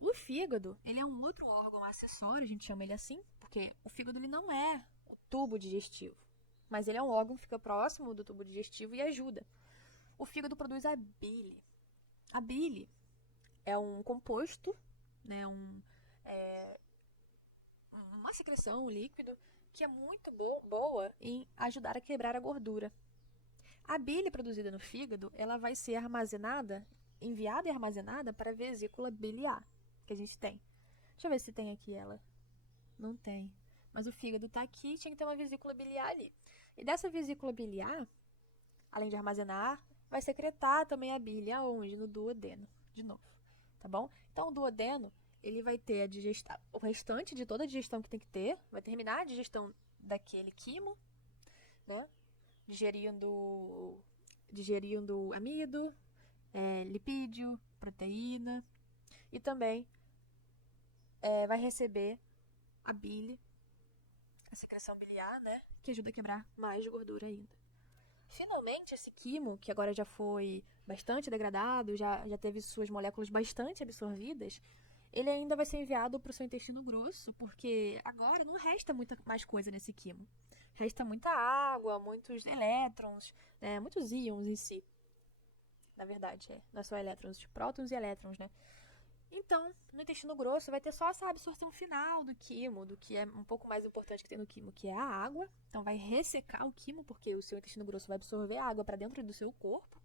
O fígado, ele é um outro órgão acessório, a gente chama ele assim, porque o fígado ele não é o tubo digestivo, mas ele é um órgão que fica próximo do tubo digestivo e ajuda. O fígado produz a bile. A bile é um composto, né, uma secreção, um líquido, que é muito boa em ajudar a quebrar a gordura. A bile produzida no fígado, ela vai ser armazenada, enviada e armazenada para a vesícula biliar, que a gente tem. Deixa eu ver se tem aqui ela. Não tem. Mas o fígado está aqui e tinha que ter uma vesícula biliar ali. E dessa vesícula biliar, além de armazenar, vai secretar também a bile. Aonde? No duodeno. De novo. Tá bom? Então, o duodeno, ele vai ter a digestão, o restante de toda a digestão que tem que ter, vai terminar a digestão daquele quimo, né? Digerindo digerindo amido, lipídio, proteína. E também vai receber a bile, a secreção biliar, né? Que ajuda a quebrar mais gordura ainda. Finalmente, esse quimo, que agora já foi bastante degradado, já teve suas moléculas bastante absorvidas, ele ainda vai ser enviado para o seu intestino grosso, porque agora não resta muita mais coisa nesse quimo. Resta muita água, muitos elétrons, né, muitos íons em si. Na verdade, não é só elétrons, prótons e elétrons, né? Então, no intestino grosso vai ter só essa absorção final do quimo, do que é um pouco mais importante que tem no quimo, que é a água. Então, vai ressecar o quimo, porque o seu intestino grosso vai absorver a água para dentro do seu corpo.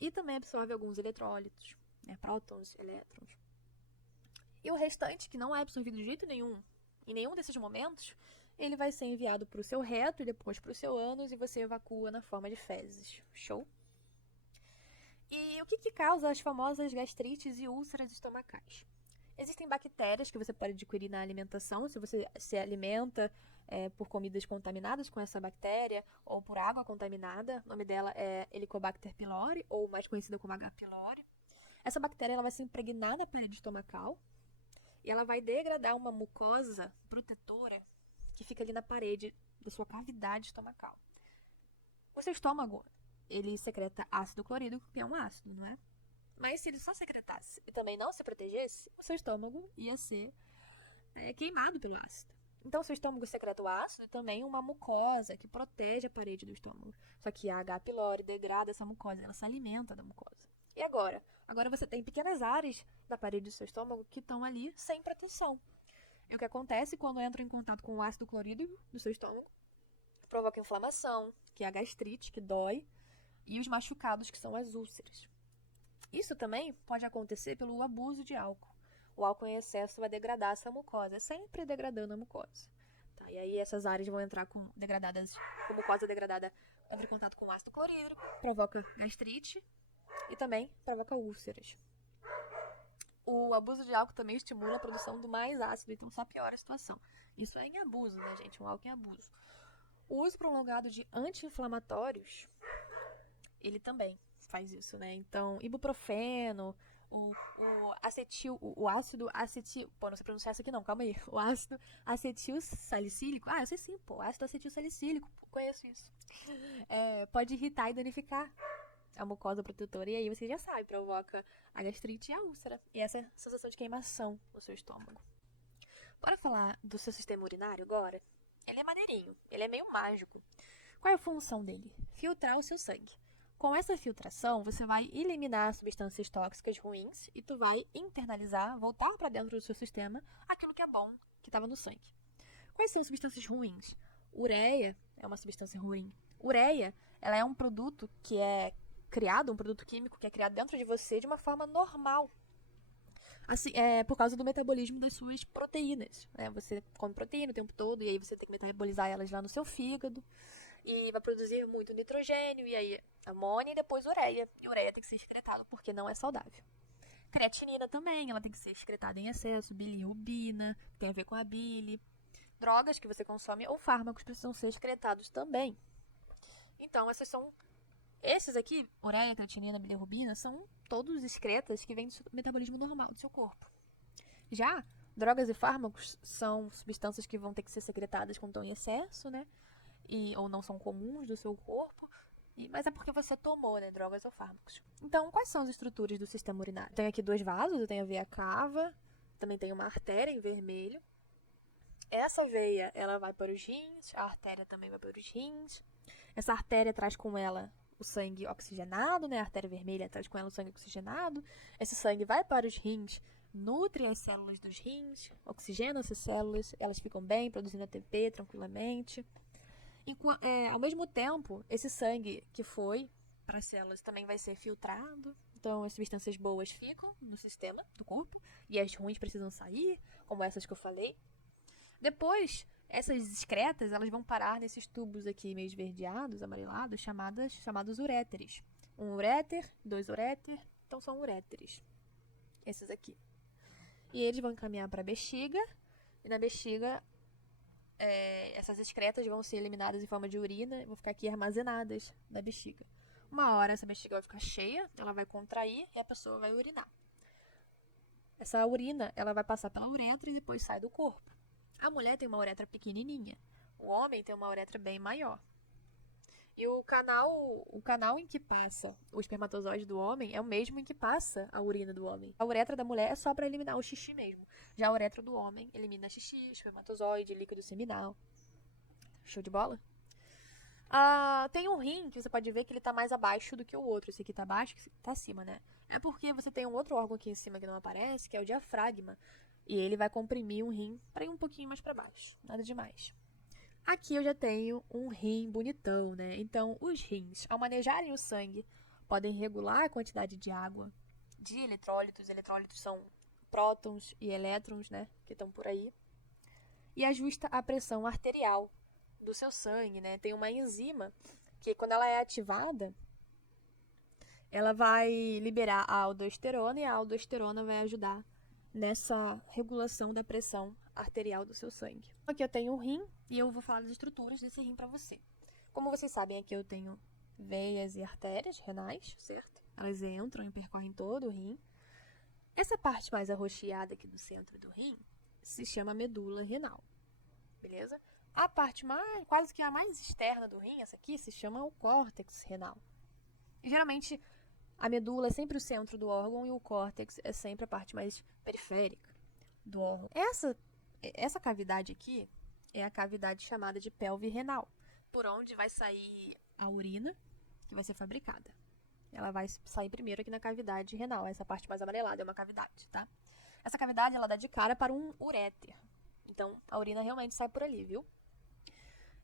E também absorve alguns eletrólitos, né, prótons, elétrons. E o restante, que não é absorvido de jeito nenhum, em nenhum desses momentos, ele vai ser enviado para o seu reto e depois para o seu ânus e você evacua na forma de fezes. Show? E o que causa as famosas gastrites e úlceras estomacais? Existem bactérias que você pode adquirir na alimentação, se você se alimenta por comidas contaminadas com essa bactéria ou por água contaminada. O nome dela é Helicobacter pylori, ou mais conhecida como H. pylori. Essa bactéria ela vai se impregnar na parede estomacal e ela vai degradar uma mucosa protetora que fica ali na parede da sua cavidade estomacal. O seu estômago, ele secreta ácido clorídrico, que é um ácido, não é? Mas se ele só secretasse e também não se protegesse, o seu estômago ia ser queimado pelo ácido. Então, o seu estômago secreta o ácido e também uma mucosa que protege a parede do estômago. Só que a H. pylori degrada essa mucosa, ela se alimenta da mucosa. E agora? Agora você tem pequenas áreas da parede do seu estômago que estão ali sem proteção. E o que acontece quando entra em contato com o ácido clorídrico do seu estômago? Provoca inflamação, que é a gastrite, que dói, e os machucados, que são as úlceras. Isso também pode acontecer pelo abuso de álcool. O álcool em excesso vai degradar essa mucosa, sempre degradando a mucosa. Tá? E aí essas áreas vão entrar com mucosa degradada, entra em contato com o ácido clorídrico, provoca gastrite e também provoca úlceras. O abuso de álcool também estimula a produção do mais ácido, então só piora a situação. Isso é em abuso, né, gente? Um álcool em abuso. O uso prolongado de anti-inflamatórios, ele também faz isso, né? Então, ibuprofeno, o ácido acetil... Pô, não sei pronunciar isso aqui não, calma aí. O ácido acetil salicílico. Eu sei sim, pô. Ácido acetil salicílico, conheço isso. Pode irritar e danificar a mucosa protetora. E aí você já sabe, provoca a gastrite e a úlcera. E essa sensação de queimação no seu estômago. Bora falar do seu sistema urinário agora? Ele é maneirinho, ele é meio mágico. Qual é a função dele? Filtrar o seu sangue. Com essa filtração, você vai eliminar substâncias tóxicas ruins e tu vai internalizar, voltar para dentro do seu sistema, aquilo que é bom, que estava no sangue. Quais são substâncias ruins? Ureia é uma substância ruim. Ureia, ela é um produto que é criado, um produto químico que é criado dentro de você de uma forma normal. Assim, por causa do metabolismo das suas proteínas. Você come proteína o tempo todo e aí você tem que metabolizar elas lá no seu fígado. E vai produzir muito nitrogênio, e aí amônia e depois ureia. E ureia tem que ser excretado porque não é saudável. Creatinina também, ela tem que ser excretada em excesso. Bilirrubina, tem a ver com a bile. Drogas que você consome ou fármacos precisam ser excretados também. Então, esses aqui, ureia, creatinina, bilirrubina, são todos excretas que vêm do metabolismo normal do seu corpo. Já drogas e fármacos são substâncias que vão ter que ser secretadas quando estão em excesso, né? Ou não são comuns do seu corpo, mas é porque você tomou, né, drogas ou fármacos. Então, quais são as estruturas do sistema urinário? Tem aqui 2 vasos, eu tenho a veia cava, também tem uma artéria em vermelho. Essa veia, ela vai para os rins, a artéria também vai para os rins. Essa artéria traz com ela o sangue oxigenado, né, a artéria vermelha traz com ela o sangue oxigenado. Esse sangue vai para os rins, nutre as células dos rins, oxigena essas células, elas ficam bem, produzindo ATP tranquilamente. Ao mesmo tempo, esse sangue que foi para as células também vai ser filtrado. Então, as substâncias boas ficam no sistema do corpo e as ruins precisam sair, como essas que eu falei. Depois, essas excretas, elas vão parar nesses tubos aqui meio esverdeados, amarelados, chamados uréteres. 1 uréter, 2 uréter, então são uréteres. Esses aqui. E eles vão encaminhar para a bexiga, e na bexiga essas excretas vão ser eliminadas em forma de urina e vão ficar aqui armazenadas na bexiga. Uma hora essa bexiga vai ficar cheia, ela vai contrair e a pessoa vai urinar. Essa urina, ela vai passar pela uretra e depois sai do corpo. A mulher tem uma uretra pequenininha, o homem tem uma uretra bem maior. E o canal em que passa o espermatozoide do homem é o mesmo em que passa a urina do homem. A uretra da mulher é só para eliminar o xixi mesmo. Já a uretra do homem elimina xixi, espermatozoide, líquido seminal. Show de bola? Tem um rim que você pode ver que ele tá mais abaixo do que o outro. Esse aqui tá abaixo, esse aqui tá acima, né? É porque você tem um outro órgão aqui em cima que não aparece, que é o diafragma. E ele vai comprimir um rim para ir um pouquinho mais para baixo. Nada demais. Aqui eu já tenho um rim bonitão, né? Então, os rins, ao manejarem o sangue, podem regular a quantidade de água, de eletrólitos. Eletrólitos são prótons e elétrons, né? Que estão por aí. E ajusta a pressão arterial do seu sangue, né? Tem uma enzima que, quando ela é ativada, ela vai liberar a aldosterona e a aldosterona vai ajudar nessa regulação da pressão arterial do seu sangue. Aqui eu tenho um rim e eu vou falar das estruturas desse rim para você. Como vocês sabem, aqui eu tenho veias e artérias renais, certo? Elas entram e percorrem todo o rim. Essa parte mais arroxeada aqui do centro do rim se chama medula renal, beleza? A parte quase que a mais externa do rim, essa aqui, se chama o córtex renal. E, geralmente, a medula é sempre o centro do órgão e o córtex é sempre a parte mais periférica do órgão. Essa cavidade aqui é a cavidade chamada de pelve renal, por onde vai sair a urina que vai ser fabricada. Ela vai sair primeiro aqui na cavidade renal, essa parte mais amarelada é uma cavidade, tá? Essa cavidade, ela dá de cara para um uréter. Então, a urina realmente sai por ali, viu?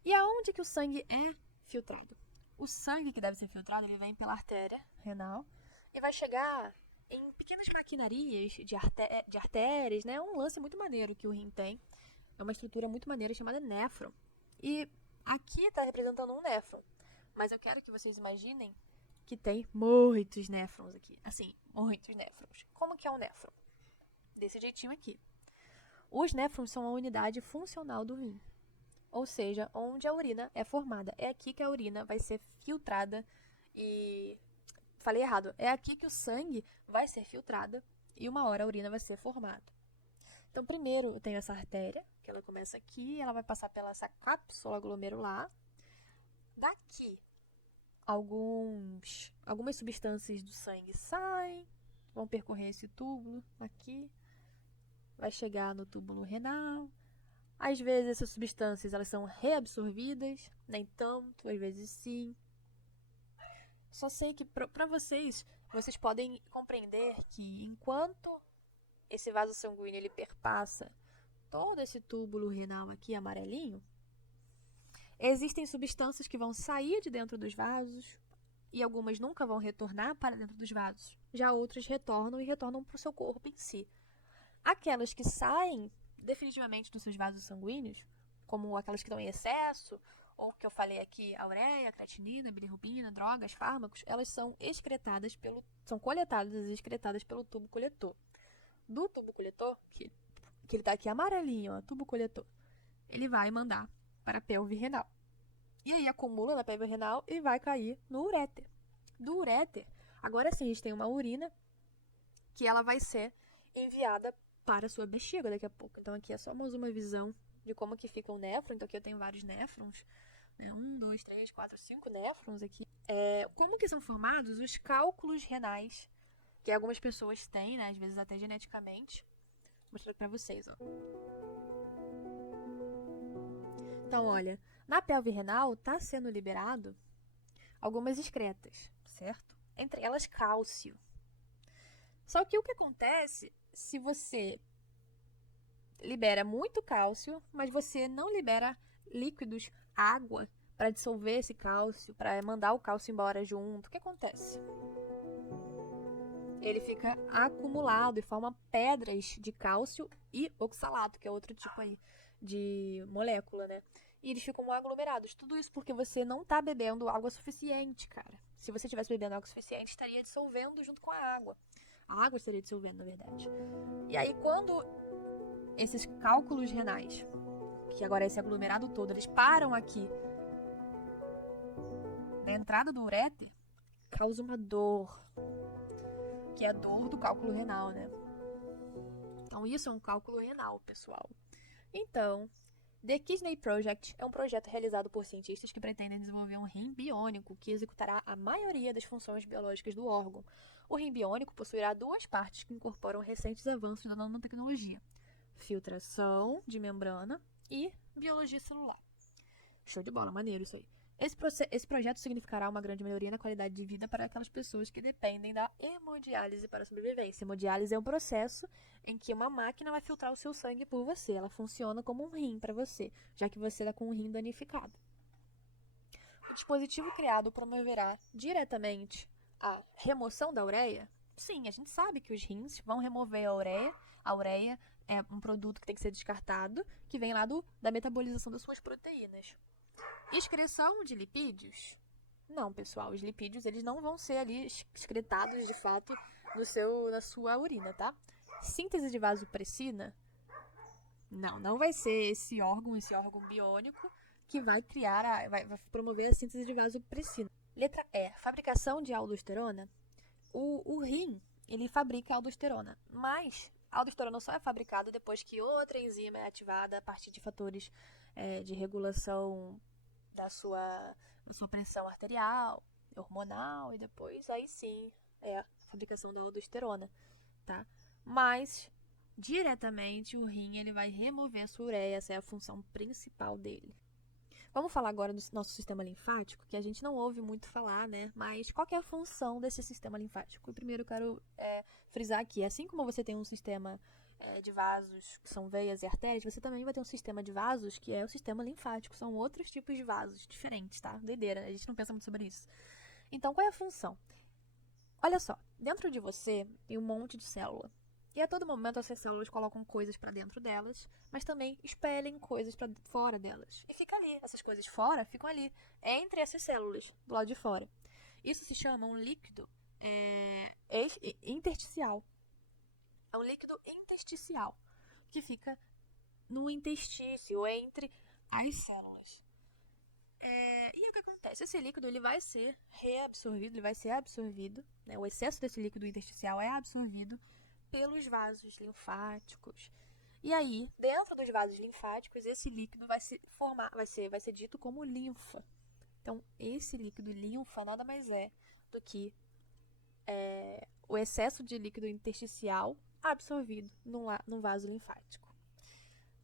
E aonde que o sangue é filtrado? O sangue que deve ser filtrado, ele vem pela artéria renal e vai chegar em pequenas maquinarias de artérias, né? Um lance muito maneiro que o rim tem. É uma estrutura muito maneira chamada néfron. E aqui está representando um néfron. Mas eu quero que vocês imaginem que tem muitos néfrons aqui. Assim, muitos néfrons. Como que é um néfron? Desse jeitinho aqui. Os néfrons são a unidade funcional do rim. Ou seja, onde a urina é formada. É aqui que a urina vai ser filtrada e... Falei errado. É aqui que o sangue vai ser filtrado e uma hora a urina vai ser formada. Então, primeiro eu tenho essa artéria, que ela começa aqui, ela vai passar pela essa cápsula glomerular. Daqui, algumas substâncias do sangue saem, vão percorrer esse túbulo aqui, vai chegar no túbulo renal. Às vezes essas substâncias elas são reabsorvidas, nem tanto, às vezes sim. Só sei que para vocês podem compreender que enquanto esse vaso sanguíneo ele perpassa todo esse túbulo renal aqui amarelinho, existem substâncias que vão sair de dentro dos vasos e algumas nunca vão retornar para dentro dos vasos. Já outras retornam e retornam para o seu corpo em si. Aquelas que saem definitivamente dos seus vasos sanguíneos, como aquelas que estão em excesso, ou que eu falei aqui, a ureia, a creatinina, a bilirrubina, drogas, fármacos, elas são coletadas e excretadas pelo tubo coletor. Do tubo coletor, que ele está aqui amarelinho, ó, tubo coletor, ele vai mandar para a pelve renal. E aí acumula na pelve renal e vai cair no uréter. Do uréter, agora sim, a gente tem uma urina que ela vai ser enviada para a sua bexiga daqui a pouco. Então aqui é só mais uma visão de como que fica o néfron. Então aqui eu tenho vários néfrons, né? 1, 2, 3, 4, 5 néfrons aqui. Como que são formados os cálculos renais, que algumas pessoas têm, né? Às vezes até geneticamente. Vou mostrar para vocês, ó. Então, olha, na pelve renal está sendo liberado algumas excretas, certo? Entre elas cálcio. Só que o que acontece se você libera muito cálcio, mas você não libera líquidos, água, para dissolver esse cálcio, para mandar o cálcio embora junto? O que acontece? Ele fica acumulado e forma pedras de cálcio e oxalato, que é outro tipo aí de molécula, né? E eles ficam aglomerados. Tudo isso porque você não está bebendo água suficiente, cara. Se você estivesse bebendo água suficiente, estaria dissolvendo junto com a água. A água estaria dissolvendo, na verdade. E aí, quando esses cálculos renais, que agora é esse aglomerado todo, eles param aqui na entrada do uréter, causa uma dor, que é a dor do cálculo renal, né? Então, isso é um cálculo renal, pessoal. Então, The Kidney Project é um projeto realizado por cientistas que pretendem desenvolver um rim biônico que executará a maioria das funções biológicas do órgão. O rim biônico possuirá duas partes que incorporam recentes avanços da nanotecnologia: filtração de membrana e biologia celular. Show de bola, maneiro isso aí. Esse projeto significará uma grande melhoria na qualidade de vida para aquelas pessoas que dependem da hemodiálise para a sobrevivência. Hemodiálise é um processo em que uma máquina vai filtrar o seu sangue por você. Ela funciona como um rim para você, já que você está com o rim danificado. O dispositivo criado promoverá diretamente a remoção da ureia? Sim, a gente sabe que os rins vão remover a ureia. A ureia é um produto que tem que ser descartado, que vem lá da metabolização das suas proteínas. Excreção de lipídios? Não, pessoal, os lipídios eles não vão ser ali excretados de fato na sua urina, tá? Síntese de vasopressina? Não vai ser esse órgão biônico que vai criar, vai promover a síntese de vasopressina. Letra E, fabricação de aldosterona? O rim, ele fabrica aldosterona, mas a aldosterona só é fabricada depois que outra enzima é ativada a partir de fatores de regulação da sua pressão arterial, hormonal, e depois aí sim é a fabricação da aldosterona, tá? Mas diretamente o rim ele vai remover a sua ureia, essa é a função principal dele. Vamos falar agora do nosso sistema linfático, que a gente não ouve muito falar, né? Mas qual que é a função desse sistema linfático? Primeiro eu quero frisar aqui, assim como você tem um sistema de vasos, que são veias e artérias, você também vai ter um sistema de vasos, que é o sistema linfático. São outros tipos de vasos diferentes, tá? Doideira, a gente não pensa muito sobre isso. Então, qual é a função? Olha só, dentro de você tem um monte de célula. E a todo momento essas células colocam coisas para dentro delas, mas também expelem coisas para fora delas. E fica ali, essas coisas fora ficam ali, entre essas células, do lado de fora. Isso se chama um líquido intersticial. É um líquido intersticial, que fica no intestício, entre as células. E o que acontece? Esse líquido ele vai ser reabsorvido, ele vai ser absorvido, né? O excesso desse líquido intersticial é absorvido pelos vasos linfáticos. E aí, dentro dos vasos linfáticos, esse líquido vai ser dito como linfa. Então, esse líquido linfa nada mais é do que o excesso de líquido intersticial absorvido num vaso linfático.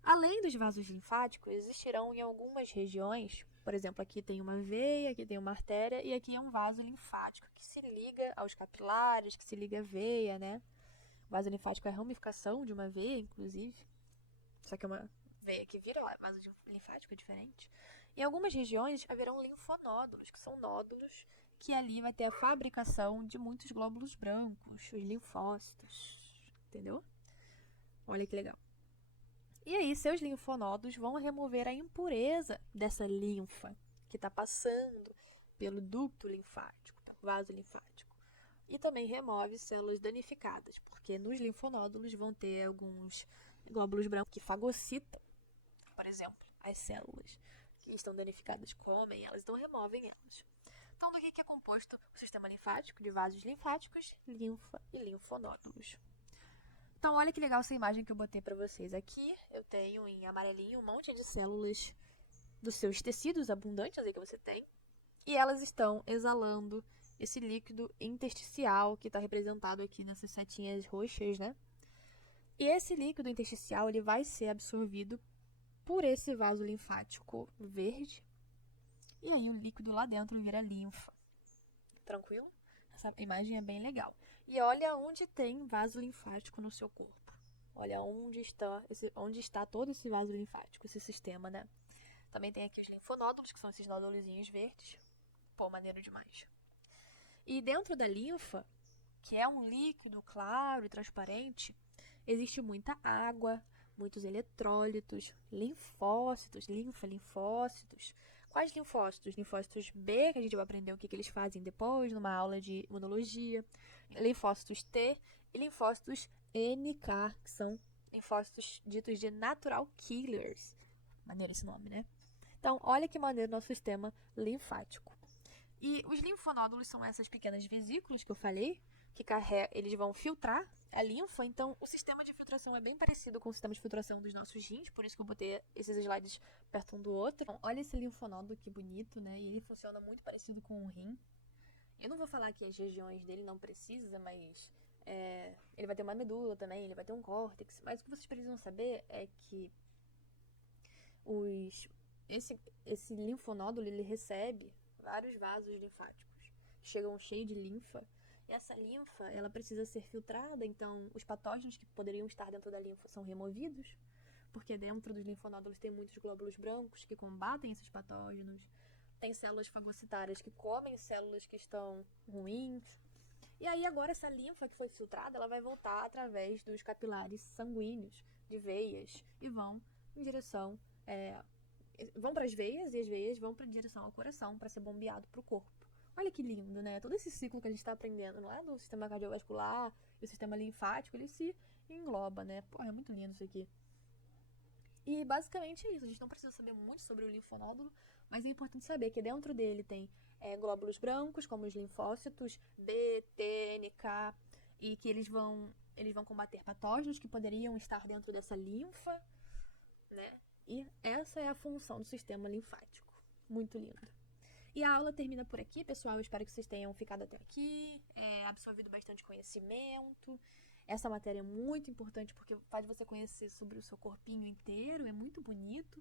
Além dos vasos linfáticos, existirão em algumas regiões, por exemplo, aqui tem uma veia, aqui tem uma artéria e aqui é um vaso linfático que se liga aos capilares, que se liga à veia, né? O vaso linfático é a ramificação de uma veia, inclusive, só que é uma veia que vira vaso linfático diferente. Em algumas regiões haverão linfonódulos, que são nódulos que ali vai ter a fabricação de muitos glóbulos brancos, os linfócitos, entendeu? Olha que legal. E aí, seus linfonodos vão remover a impureza dessa linfa que está passando pelo ducto linfático, pelo vaso linfático. E também remove células danificadas, porque nos linfonódulos vão ter alguns glóbulos brancos que fagocitam, por exemplo, as células que estão danificadas, comem elas, então removem elas. Então, do que é composto o sistema linfático? De vasos linfáticos, linfa e linfonódulos. Então, olha que legal essa imagem que eu botei para vocês. Aqui eu tenho em amarelinho um monte de células dos seus tecidos abundantes aí que você tem. E elas estão exalando esse líquido intersticial que está representado aqui nessas setinhas roxas, né? E esse líquido intersticial ele vai ser absorvido por esse vaso linfático verde. E aí o líquido lá dentro vira linfa. Tranquilo? Essa imagem é bem legal. E olha onde tem vaso linfático no seu corpo. Olha onde está todo esse vaso linfático, esse sistema, né? Também tem aqui os linfonódulos, que são esses nódulozinhos verdes. Pô, maneiro demais. E dentro da linfa, que é um líquido claro e transparente, existe muita água, muitos eletrólitos, linfócitos, linfócitos. Quais linfócitos? Linfócitos B, que a gente vai aprender o que eles fazem depois, numa aula de imunologia. Linfócitos T e linfócitos NK, que são linfócitos ditos de natural killers. Maneiro esse nome, né? Então, olha que maneiro nosso sistema linfático. E os linfonódulos são essas pequenas vesículas que eu falei, que eles vão filtrar a linfa. Então, o sistema de filtração é bem parecido com o sistema de filtração dos nossos rins, por isso que eu botei esses slides perto um do outro. Então, olha esse linfonódulo que bonito, né? E ele funciona muito parecido com o rim. Eu não vou falar que as regiões dele não precisa, mas ele vai ter uma medula também, ele vai ter um córtex. Mas o que vocês precisam saber é que esse linfonódulo, ele recebe vários vasos linfáticos que chegam cheios de linfa. E essa linfa, ela precisa ser filtrada, então os patógenos que poderiam estar dentro da linfa são removidos, porque dentro dos linfonódulos tem muitos glóbulos brancos que combatem esses patógenos. Tem células fagocitárias que comem células que estão ruins. E aí agora essa linfa que foi filtrada, ela vai voltar através dos capilares sanguíneos, de veias, e vão em direção... vão para as veias, e as veias vão para direção ao coração, para ser bombeado para o corpo. Olha que lindo, né? Todo esse ciclo que a gente está aprendendo, não é? Do sistema cardiovascular e o sistema linfático, ele se engloba, né? Pô, é muito lindo isso aqui. E basicamente é isso. A gente não precisa saber muito sobre o linfonódulo, mas é importante saber que dentro dele tem glóbulos brancos, como os linfócitos B, T, NK, e que eles vão combater patógenos que poderiam estar dentro dessa linfa, né? E essa é a função do sistema linfático. Muito lindo. E a aula termina por aqui, pessoal. Eu espero que vocês tenham ficado até aqui, absorvido bastante conhecimento. Essa matéria é muito importante porque faz você conhecer sobre o seu corpinho inteiro, é muito bonito.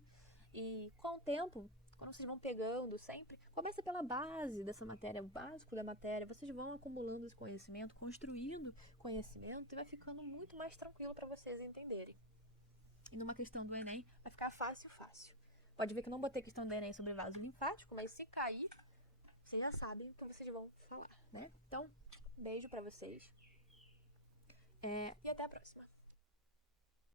E com o tempo, quando vocês vão pegando sempre, começa pela base dessa matéria, o básico da matéria. Vocês vão acumulando esse conhecimento, construindo conhecimento e vai ficando muito mais tranquilo para vocês entenderem. E numa questão do Enem, vai ficar fácil. Pode ver que eu não botei questão do Enem sobre vaso linfático, mas se cair, vocês já sabem o que vocês vão falar, né? Então, beijo pra vocês. E até a próxima.